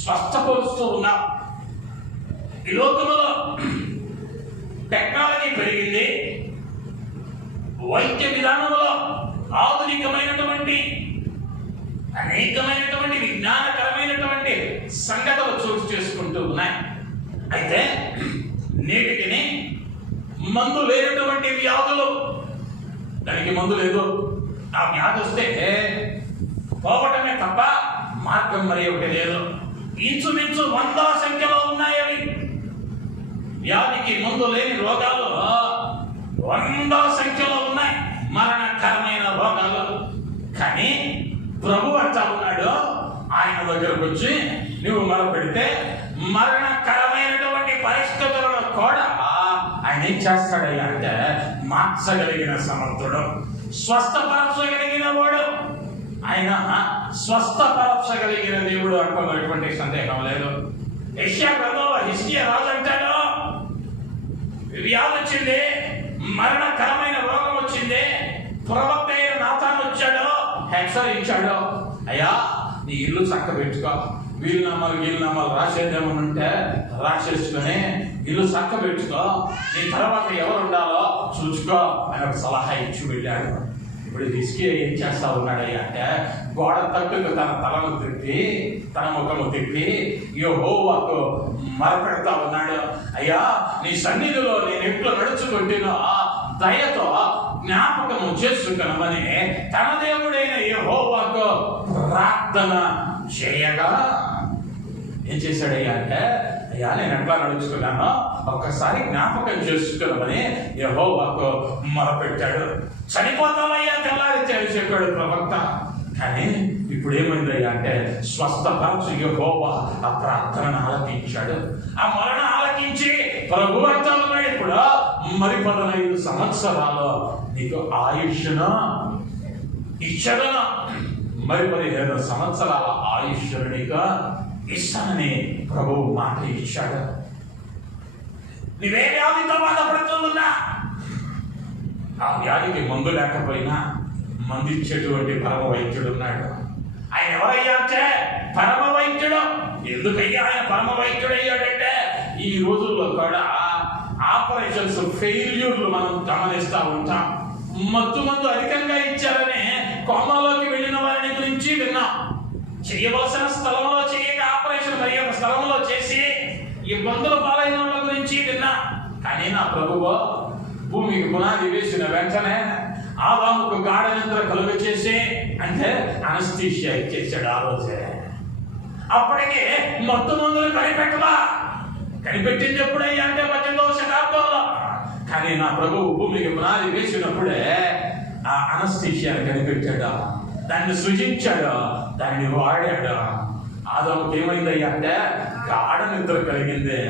స్వస్థపరుస్తూ ఉన్నావు. ఈ లోకంలో టెక్నాలజీ పెరిగింది, వైద్య విధానంలో ఆధునికమైనటువంటి అనేకమైనటువంటి విజ్ఞానకరమైనటువంటి సంగతులు చోటు చేసుకుంటూ ఉన్నాయి. అయితే నేటికి మందు లేనటువంటి వ్యాధులు, దానికి మందు లేదు. ఆ వ్యాధి వస్తే పోవటమే తప్ప మార్గం మరి ఒకటి లేదు. ఇంచుమించు 100 సంఖ్యలో ఉన్నాయి అవి. వ్యాధికి మందు లేని రోగాలు 100 సంఖ్యలో ఉన్నాయి, మరణకరమైన రోగాలు. కానీ ప్రభు అంటా ఉన్నాడు, ఆయన దగ్గరకు వచ్చి నువ్వు మొరపెడితే మరణకరమైనటువంటి పరిస్థితులను కూడా ఆయన ఏం చేస్తాడయ్యా అంటే మార్చగలిగిన సమర్థుడు, స్వస్థపరచగలిగిన వాడు. ఆయన స్వస్థపరచగలిగిన దేవుడు అనుకున్నటువంటి సందేహం లేదు. యెషయా గ్రంథంలో హిజ్కియా రాజు అంటాడు, వ్యాధి వచ్చింది, మరణకరమైన రోగం వచ్చింది, ప్రవక్త అయిన నాతాను వచ్చాడు, హెచ్చరించాడు, అయ్యా నీ ఇల్లు చక్క పెట్టుకో, వీలునామాలు రాసేదేమని ఉంటే రాసేసుకొని ఇల్లు చక్క పెట్టుకో, నీ తర్వాత ఎవరు ఉండాలో చూసుకో అని ఒక సలహా ఇచ్చి వెళ్ళాడు. ఇప్పుడు హిజ్కియా ఏం చేస్తా ఉన్నాడయ్యా అంటే గోడ తట్టుకు తన తలను తిప్పి, తన ముఖము తిప్పి యెహోవాకు మొరపెడతా ఉన్నాడు. అయ్యా నీ సన్నిధిలో నేను ఎట్లు నడుచుకుంటున్నా దయతో జ్ఞాపకము చేసుకునమని తన దేవుడైన యెహోవాకు ప్రార్థన చేయగా ఏం చేశాడయ్యా అంటే, అయ్యా నేను ఎట్లా నడుచుకున్నానో ఒక్కసారి జ్ఞాపకం చేసుకున్నామని యెహోవాకు మొరపెట్టాడు. చనిపోతామయ్యా తెల్లారితే చెప్పాడు ప్రవక్త. కానీ ఇప్పుడు ఏమైందయ్యా అంటే స్వస్థపరచు యెహోవా ఆ ప్రార్థనను ఆలకించాడు. ఆ మరణ ఆలకించి ప్రభు అంటా ఉన్నాడు, ఇప్పుడు మరి 15 సంవత్సరాలు నీకు ఆయుష్ను ఇచ్చదను, మరి 15 సంవత్సరాల ఆయుష్ను నీకు ఇస్తానని ప్రభువు మాట ఇచ్చాడు. నీవే వ్యాధితో బాధపడుతున్నా ఆ వ్యాధికి మందు లేకపోయినా మందు ఇచ్చేటువంటి పరమ వైద్యుడు ఉన్నాడు. ఆయన ఎవరయ్యా అంటే పరమ వైద్యుడు. ఎందుకయ్యా ఆయన పరమ వైద్యుడు అయ్యాడంటే ఈ రోజుల్లో కూడా ఆపరేషన్స్ ఫెయిల్యూర్లు మనం గమనిస్తూ ఉంటాం. మందు అధికంగా ఇచ్చారని కోమాలోకి వెళ్ళిన వారిని గురించి విన్నాం. చేయవలసిన స్థలంలో చేయక ఆపరేషన్ మరి ఒక స్థలంలో చేసి ఇబ్బందులు పాలైన వాళ్ళ గురించి విన్నా. కానీ నా ప్రభువు భూమికి పునాది వేసిన వెంటనే ఆదాముకు గాఢ నిద్ర కలుగ చేసి అంటే అనస్థీషియా ఇచ్చేసాడు. ఆ రోజే అప్పటికి మత్తు మందులు కనిపెట్టలా. కనిపెట్టింది ఎప్పుడయ్యా అంటే 18వ శతాబ్దంలో. కానీ నా ప్రభువు భూమికి పునాది వేసినప్పుడే ఆ అనస్థీషియాని కనిపెట్టాడు, దాన్ని సృజించాడు, దాన్ని వాడాడు. ఆదాముకి ఏమైందయ్యా అంటే గాఢ నిద్ర కలిగింది.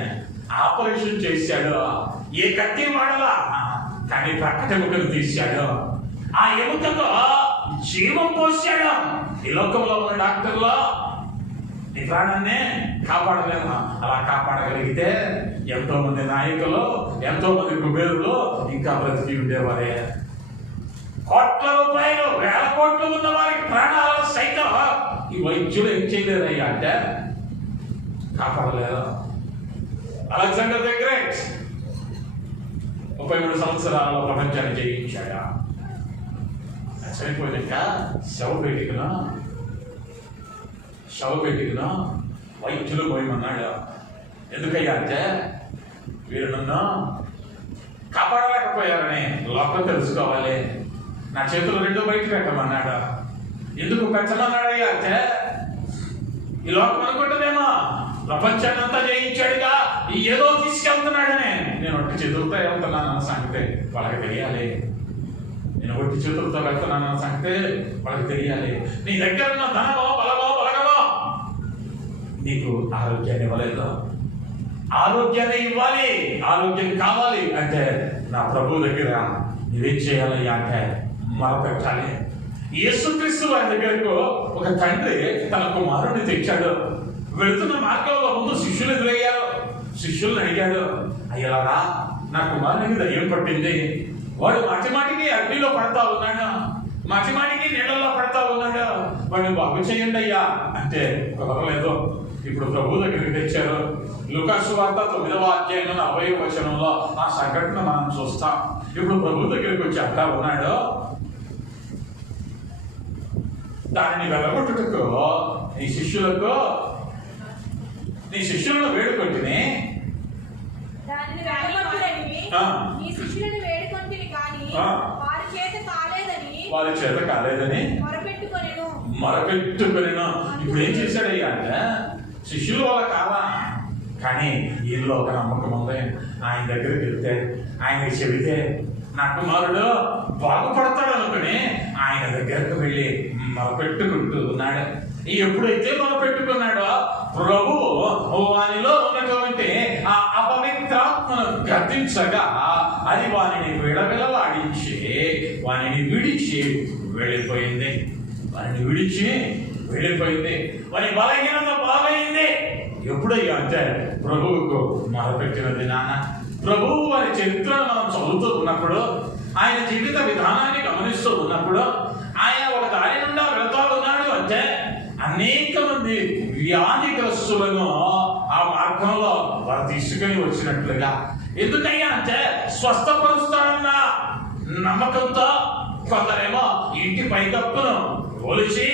ఆపరేషన్ చేశాడు, ఏ కత్తి వాడలా, కానీ ప్రక్కట ఎముకను తీశాడు. ఆ ఎముకతో జీవం పోసాడు. ఈ లోకంలో ఉన్న డాక్టర్లో నీ ప్రాణాన్ని కాపాడలేము. అలా కాపాడగలిగితే ఎంతో మంది నాయకులు, ఎంతో మంది కుబేరులు ఇంకా బ్రతికి ఉండేవారే. కోట్ల రూపాయలు, వేల కోట్లు ఉన్న వారి ప్రాణాలను సైతం ఈ వైద్యులు ఏం చేయలేరయ్యా అంటే కాపాడలేరు. అలెగ్జాండర్ ది గ్రేట్ 33 సంవత్సరాలలో ప్రపంచాన్ని జయించాడా. చనిపోయాక శవపేటికను వైద్యులు పోయమన్నాడు. ఎందుకయ్యా అంటే వీరు నన్ను కాపాడలేకపోయారని లోకం తెలుసుకోవాలి. నా చేతులు 2 బయట పెట్టమన్నాడు. ఎందుకు పెట్టమన్నాడయ్యా అంటే ఈ లోకం అనుకుంటుందేమో ప్రపంచాన్ని అంతా జయించాడుగా, ఏదో తీసుకెళ్తున్నాడని. నేను ఒట్టి చేతులతో వెళ్తున్నానన్న సంగతి వాళ్ళకి తెలియాలి. నేను ఒట్టి చేతులతో వెళ్తున్నానన్న సంగతి వాళ్ళకి తెలియాలి. నీ దగ్గర ఉన్న ధనమో బలమో బలగమో నీకు ఆరోగ్యాన్ని ఇవ్వలేదు. ఆరోగ్యాన్ని ఇవ్వాలి, ఆరోగ్యం కావాలి అంటే నా ప్రభు దగ్గర నువ్వేం చేయాలయ్యా అంటే మొరపెట్టాలి. యేసుక్రీస్తు వారి దగ్గరకు ఒక తండ్రి తన కుమారుడిని తెచ్చాడు. వెళుతున్న మార్గంలో ముందు శిష్యులు ఎదురయ్యారు. శిష్యులను అడిగాడు, అయ్యలారా నా కుమారునికి దయ్యం పట్టింది, వాడు మాటిమాటికి అగ్నిలో పడతా ఉన్నాడు, మాటిమాటికి నీళ్ళలో పడతా ఉన్నాడు, వాడిని బాగు చేయండి అయ్యా అంటే కుదరలేదు. ఇప్పుడు ప్రభు దగ్గరికి తెచ్చారు. లూకా సువార్త 9వ అధ్యాయం 40వ వచనంలో ఆ సంఘటన మనం చూస్తాం. ఇప్పుడు ప్రభు దగ్గరికి వచ్చి అంటా ఉన్నాడు, దానిని వెళ్ళగొట్టుటకు నీ శిష్యులను వేడుకొంటిని, వారి చేత కాలేదని మొరపెట్టుకొనెను. ఇప్పుడు ఏం చేశాడయ్యా అంటే శిష్యులు వాళ్ళ కాదా, కానీ వీళ్ళు ఒక నమ్మకం ఉంది. ఆయన దగ్గరికి వెళ్తే, ఆయనకి చెబితే నా కుమారుడు బాగుపడతాడు అనుకుని ఆయన దగ్గరకు వెళ్ళి మొరపెట్టుకుంటూ ఉన్నాడు. ఎప్పుడైతే మొరపెట్టుకున్నాడో ప్రభువు వానిలో ఉన్నటువంటి ఆ అపవిత్రాత్మను గద్దించగా అది వానిని విడవిలలాడించి వానిని విడిచి వెళ్ళిపోయింది. వాని బలహీనత బాగైంది. ఎప్పుడయ్యా అంటే ప్రభువుకు మొరపెట్టినది నాన్న. ప్రభువు వారి చరిత్రను మనం చదువుతూ ఉన్నప్పుడు, ఆయన జీవిత విధానాన్ని గమనిస్తూ ఉన్నప్పుడు, ఆయన ఒక దారి నుండా వెళుతూ ఉన్నాడు అంటే అనేక మంది వ్యాధిగ్రస్తులను ఆ మార్గంలో వారు తీసుకుని వచ్చినట్లుగా. ఎందుకయ్యా అంటే స్వస్థపరుస్తాడన్న నమ్మకంతో కొందరేమో ఇంటి పైకప్పును ఒలిచి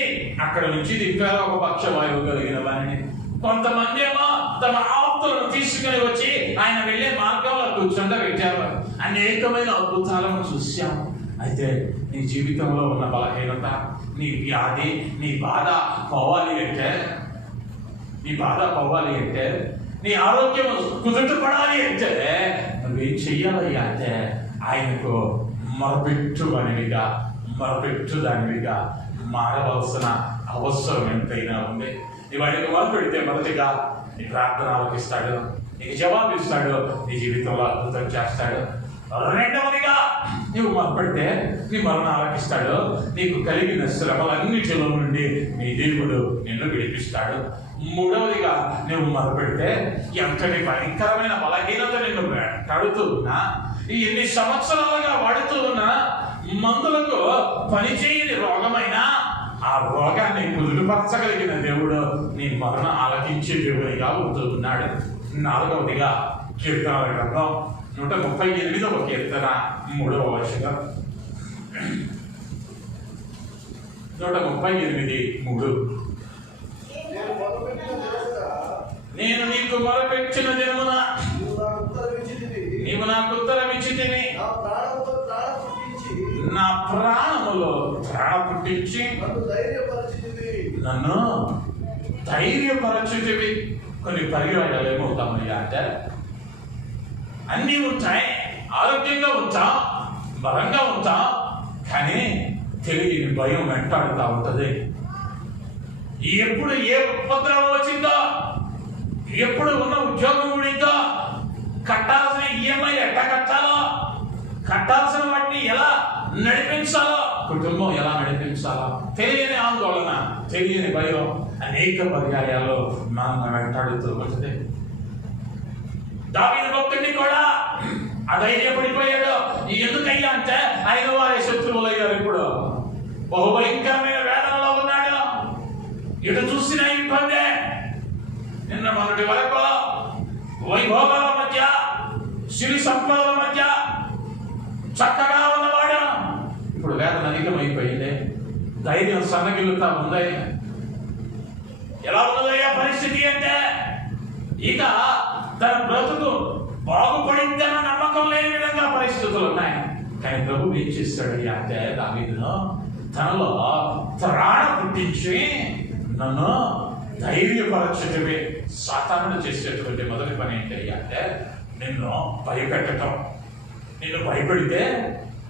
అక్కడ నుంచి దింపారు ఒక పక్షవాయువు కలిగిన వారిని. కొంతమంది ఏమో తమ ఆప్తులను తీసుకుని వచ్చి ఆయన వెళ్ళే మార్గంలో కూర్చుండబెట్టారు. అనేకమైన అద్భుతాలను చూశాము. అయితే నీ జీవితంలో ఉన్న బలహీనత, నీ వ్యాధి, నీ బాధ పోవాలి అంటే, నీ ఆరోగ్యం కుదుటపడాలి అంటే నువ్వేం చెయ్యాలయ్యా అంటే ఆయనకు మొరపెట్టుదానివిగా మారవలసిన అవసరం ఎంతైనా ఉంది. ఇవాడికి మొదలుపెడితే మొదటిగా నీ ప్రార్థన ఆలకిస్తాడు, నీకు జవాబు ఇస్తాడు, నీ జీవితంలో అద్భుతం చేస్తాడు. రెండవదిగా నీవు మొదలుపెడితే నీ మరణ ఆలకిస్తాడు, నీకు కలిగిన శ్రమలన్నిటిలో నుండి నీ దేవుడు నిన్ను విడిపిస్తాడు. మూడవదిగా నువ్వు మొదలుపెడితే ఎంతటి భయంకరమైన బలహీనత నిన్ను వెంటాడుతూ ఉన్నా, ఎన్ని సంవత్సరాలుగా వాడుతూ ఉన్నా మందులకు పనిచేయని రోగమైనా ఆ రోగాన్ని కుదురుపరచగలిగిన దేవుడు నీ మరణ ఆలకించే దేవుడిగా ఉంటూ ఉన్నాడు. నాలుగవదిగా కీర్తనల గ్రంథం 138వ కీర్తన 3వ వచనం. 138:3. నేను నీకు మొరపెట్టిన దినమున నీవు నాకు ఉత్తరమిచ్చితివి, నా ప్రాణములో ప్రాణ పుట్టించి నన్ను ధైర్యపరచుటివి. కొన్ని పర్యాయాలు ఏమవుతామయ్యా అంటే అన్నీ ఉంటాయి, ఆరోగ్యంగా ఉంటాం, బలంగా ఉంటాం, కానీ తెలియని భయం వెంటాడుతూ ఉంటుంది. ఎప్పుడు ఏ ఉపద్రవం వచ్చిందో, ఎప్పుడు ఉన్న ఉద్యోగం ఊడిందో, కట్టాల్సిన ఈఎంఐ ఎట్లా కట్టాలో, కట్టాల్సిన వాటిని ఎలా నడిపించాలో, కుటుంబం ఎలా నడిపించాలో తెలియని ఆందోళన, తెలియని భయం అనేక పర్యాయాలు మనం వెంటాడుతూ ఉంటుంది. దావీదు భక్తుడిని కూడా అధైర్యపడిపోయాడు. ఎందుకయ్యా అంటే ఆయన వారి శత్రువులయ్యారు. ఇప్పుడు బహుభయంకరమైన వేదనలో ఉన్నాడు. ఇటు చూసిన ఇబ్బందే. నిన్న మొన్నటి వరకు వైభోగాల మధ్య, సిరి సంపదల మధ్య చక్కగా ఉన్నవాడు ఇప్పుడు వేదన అధికమైపోయింది. ధైర్యం సన్నగిల్లుతా ఉంది. ఎలా ఉన్నదయ్యా పరిస్థితి అంటే ఇక తన బ్రతుకు బాగుపడిందన్న నమ్మకం లేని విధంగా పరిస్థితులు ఉన్నాయి. కానీ ప్రభు ఏం చేస్తాడయ్యా అంటే దావీదును తనలో త్రాణ పుట్టించి నన్ను ధైర్యపరచటమే. సాతానుడు చేసేటువంటి మొదటి పని ఏంటయ్యా అంటే నిన్ను భయపెట్టడం. నిన్ను భయపెడితే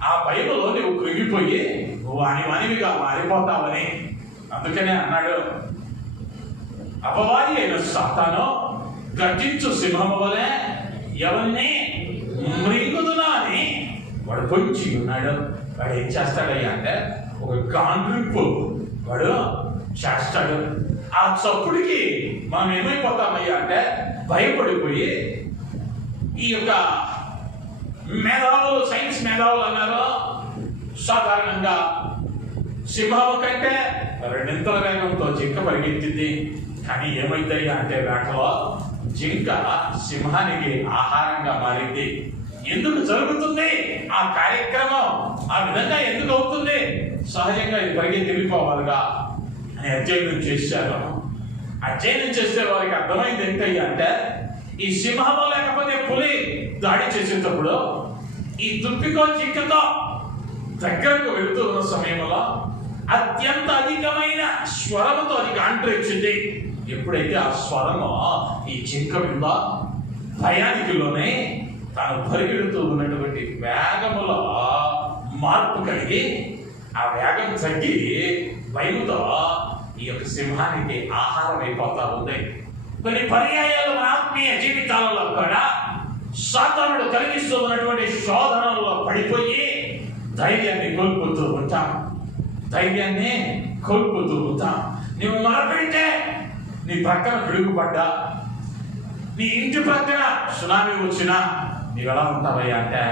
ఆ భయంలో నువ్వు కృంగిపోయి నువ్వు అనివనివిగా మారిపోతావని. అందుకనే అన్నాడు, అపవాది అయిన సాతాను గర్జించు సింహము వలె ఎవరిని మృంగుదునా అని వాడు పొంచి ఉన్నాడు. వాడు ఏం చేస్తాడయ్యా అంటే ఒక గాండ్రింపు వాడు చేస్తాడు. ఆ చప్పుడికి మనం ఏమైపోతామయ్యా అంటే భయపడిపోయి ఈ యొక్క మేధావులు, సైన్స్ మేధావులు అన్నారు సాధారణంగా సింహము కంటే రెండింతల వేగంతో జింక పరిగెత్తింది. కానీ ఏమైందయ్యా అంటే వేటలో జింక సింహానికి ఆహారంగా మారింది. ఎందుకు జరుగుతుంది ఆ కార్యక్రమం? ఆ విధంగా ఎందుకు అవుతుంది? సహజంగా ఇది పరిగెత్తి వెళ్ళిపోవాలిగా అని అధ్యయనం చేశారు. అధ్యయనం చేసే వారికి అర్థమైంది ఏంటయ్యా అంటే ఈ సింహము లేకపోతే పులి దాడి చేసేటప్పుడు ఈ దుప్పికో జింకతో దగ్గరకు వెళుతూ ఉన్న సమయంలో అత్యంత అధికమైన స్వరముతో అది గాండ్రించింది. ఎప్పుడైతే ఆ స్వరము ఈ జింక మీద భయానికి లోనే తాను పరిగెడుతూ ఉన్నటువంటి వేగములో మార్పు కలిగి ఆ వేగం తగ్గి భయముతో ఈ యొక్క సింహానికి ఆహారం అయిపోతా ఉంది. కొన్ని పర్యాయాలు మన ఆత్మీయ జీవితాలలో కూడా సాతానుడు కలిగిస్తూ ఉన్నటువంటి శోధనల్లో పడిపోయి ధైర్యాన్ని కోల్పోతూ ఉంటాం. ధైర్యాన్ని కోల్పోతూ ఉంటాం. నువ్వు మొరపెడితే నీ పక్కన పిడుగుపడ్డా, నీ ఇంటి పక్కన సునామీ వచ్చినా నీవు ఎలా ఉంటావయ్యా అంటే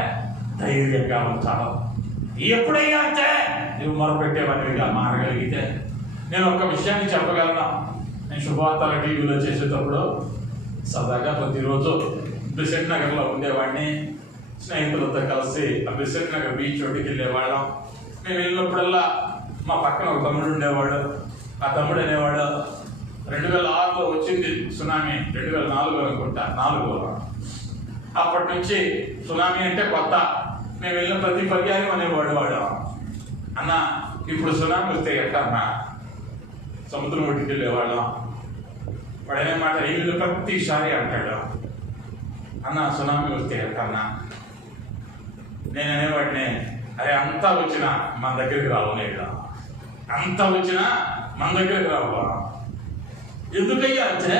ధైర్యంగా ఉంటావు. ఎప్పుడయ్యా అంటే నువ్వు మొరపెట్టేవాడిగా మారగలిగితే. నేను ఒక విషయాన్ని చెప్పగలను. నేను శుభవార్తల టీవీలో చేసేటప్పుడు సరదాగా ప్రతిరోజు బిసెట్ నగర్లో ఉండేవాడిని. స్నేహితులతో కలిసి ఆ బిసెట్ నగర్ బీచ్ ఒడ్డుకి వెళ్ళేవాళ్ళం. మేము వెళ్ళినప్పుడల్లా మా పక్కన ఒక తమ్ముడు ఉండేవాడు. ఆ తమ్ముడు అనేవాడు, 2006లో వచ్చింది సునామీ, 2004 అనుకుంటా, 4 అప్పటి నుంచి సునామీ అంటే కొత్త. మేము వెళ్ళిన ప్రతి పర్యాయం అనేవాడు వాడు, అన్న ఇప్పుడు సునామీ వస్తే ఎట్టన్నా సముద్రం ఒడ్డుకి వెళ్ళేవాళ్ళం. వాడనే మాట ఇల్లు ప్రతిసారి అంటాడు, అన్న సునామీ వస్తే ఎట్టన్నా. నేను అనేవాడిని, అరే అంతా వచ్చినా మన దగ్గరికి రావలేదు, అంతా వచ్చినా మన దగ్గరికి రావు. ఎందుకయ్యా అంటే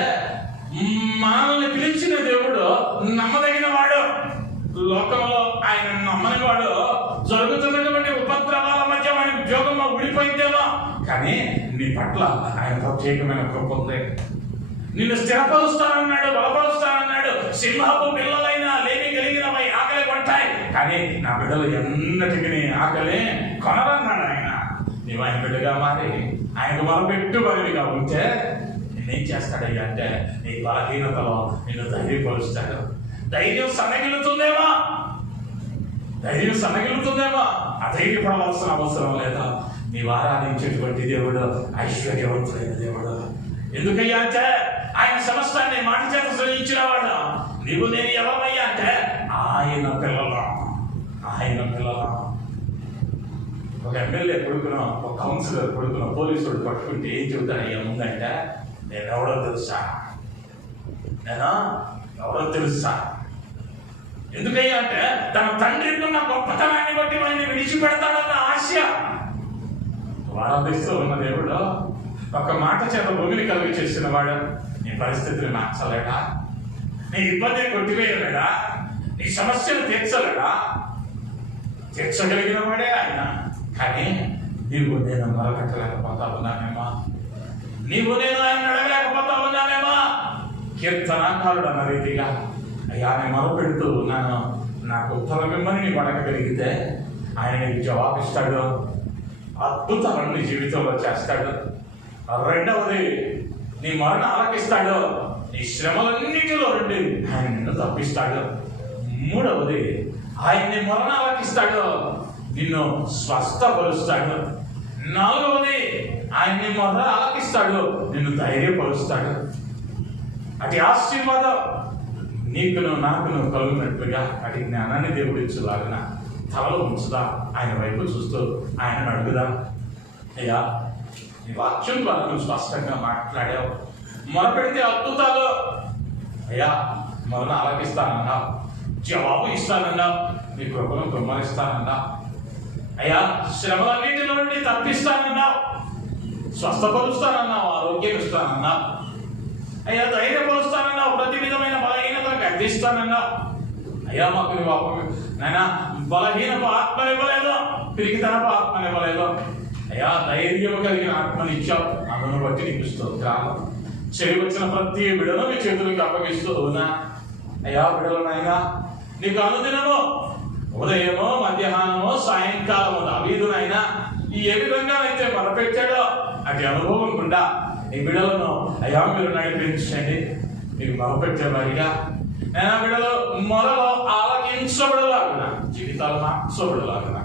మనల్ని పిలిచిన దేవుడు నమ్మదగిన వాడు. లోకంలో ఆయన నమ్మని వాడు జరుగుతున్నటువంటి ఉపద్రవాల మధ్య వాడి ఉద్యోగంలో ఊడిపోయిందేమో, కానీ నీ పట్ల ఆయన ప్రత్యేకమైన కృప ఉంది. నిన్ను స్థిరపరుస్తానన్నాడు, బలపరుస్తానన్నాడు. సింహపు పిల్లలైనా లేమి కలిగినవై ఆకలి కొంటాయి, కానీ నా బిడ్డలు ఎన్నటికి ఆకలి కొనరన్నాడు ఆయన. నీవు ఆయన బిడ్డగా మారి ఆయనకు బలపెట్టుబడిగా ఉంటే నేనేం చేస్తాడయ్యా అంటే నీ బలహీనతలో నిన్ను ధైర్యపరుస్తాడు. ధైర్యం సన్నగిలుతుందేమో, ధైర్యం సన్నగిలుతుందేమో, అధైర్యపడవలసిన అవసరం లేదా. నీవు ఆరాధించేటువంటి దేవుడు ఐశ్వర్యవంతుడైన దేవుడు. ఎందుకయ్యా అంటే ఆయన సమస్తాన్ని మాట చేత సృజించినవాడు. నీవు నేను ఎవరయ్యా అంటే ఆయన పిల్లలు, ఆయన పిల్లలు. ఒక ఎమ్మెల్యే కొడుకును, ఒక కౌన్సిలర్ కొడుకును పోలీసుడు పట్టుకుంటే ఏం చెబుతాడయ్యా ముందంటే, నేనెవడో తెలుసా? నేను ఎవరో తెలుసా? ఎందుకయ్యా అంటే తన తండ్రికి ఉన్న గొప్పతనాన్ని బట్టి వాడిని విడిచిపెడతాడన్న ఆశ. వారధిస్తూ ఉన్న దేవుడు ఒక మాట చేత భూమిని కలిగి చేసిన వాడు నీ పరిస్థితిని మార్చలేడా? నీ ఇబ్బందిని కొట్టివేయలేడా? నీ సమస్యను తీర్చలేడా? తీర్చగలిగిన వాడే ఆయన. కానీ నీవు నేను మొరపెట్టలేకపోతా ఉన్నానేమో, నీవు నేను ఆయన అడగలేకపోతా ఉన్నానేమో. కీర్తనాకారుడు అన్న రీతిగా అయ్యా నేను మొరపెడుతూ ఉన్నాను, నాకు ఉత్తరం ఇమ్మని నీవు అడగగలిగితే ఆయన నీకు జవాబిస్తాడు, అద్భుతాలను నీ జీవితంలో చేస్తాడు. రెండవది, నీ మరణ ఆలకిస్తాడు, నీ శ్రమలన్నిటిలో నుండి ఆయన నిన్ను తప్పిస్తాడు. మూడవది, ఆయన్ని మరణ ఆలకిస్తాడు, నిన్ను స్వస్థపరుస్తాడు. నాలుగవది, ఆయన్ని మరణ ఆలకిస్తాడు, నిన్ను ధైర్యపరుస్తాడు. అటు ఆశీర్వాదం నీకును నాకును కలుగునట్లుగా అటు జ్ఞానాన్ని దేవుడిచ్చులాగిన తలలో ఉంచుదా, ఆయన వైపు చూస్తూ ఆయనను అడుగుదా. అయ్యా నీ వాక్యం ద్వారా నువ్వు స్పష్టంగా మాట్లాడావు, మొరపెడితే అద్భుతాలు. అయ్యా మరణ ఆలకిస్తానన్నావు, జవాబు ఇస్తానన్నావు, నీ కృపను కుమ్మరిస్తానన్నావు. అయ్యా శ్రమలన్నింటిలో నుండి తప్పిస్తానన్నావు, స్వస్థపరుస్తానన్నావు, ఆరోగ్యం ఇస్తానన్నావు. అయ్యా ధైర్యపరుస్తానన్నావు, ప్రతి విధమైన బలహీనతను గద్దిస్తానన్నావు. అయ్యా మాకు నువ్వు నాయన బలహీనపు ఆత్మని ఇవ్వలేదు, పిరికితనపు ఆత్మని ఇవ్వలేదు. అయ్యా ధైర్యం కలిగిన ఆత్మని ఇచ్చావు, అందును బట్టి నీకు స్తోత్రాలు. చెవి వచ్చిన ప్రతి బిడను నీ చేతులకు అప్పగిస్తూ ఉన్నా. అయ్యా బిడలనైనా నీకు అనుదినము ఉదయమో మధ్యాహ్నమో సాయంకాలము దావీదునైనా ఏ విధంగా అయితే మొరపెట్టాడో అటు అనుభవం గుండా ఈ బిడలను అయ్యా మీరు నడిపించండి. మీరు మొరపెట్టేవారిగా నేను బిడలు మొదలు ఆలకించబడలాగున, జీవితాలు మార్చబడలాగున,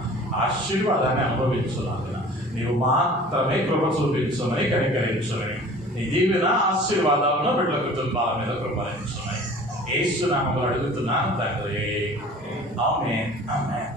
ఆశీర్వాదాన్ని అనుభవించలాగున నీవు మాత్రమే కృప చూపించుమని, కనికరించుమని, నీ దీవెన ఆశీర్వాదాలను బిడ్డల కుటుంబాల మీద కృపరించుమని యేసు నామములో అడుగుతున్నాను తండ్రి. ఆమేన్ ఆమేన్.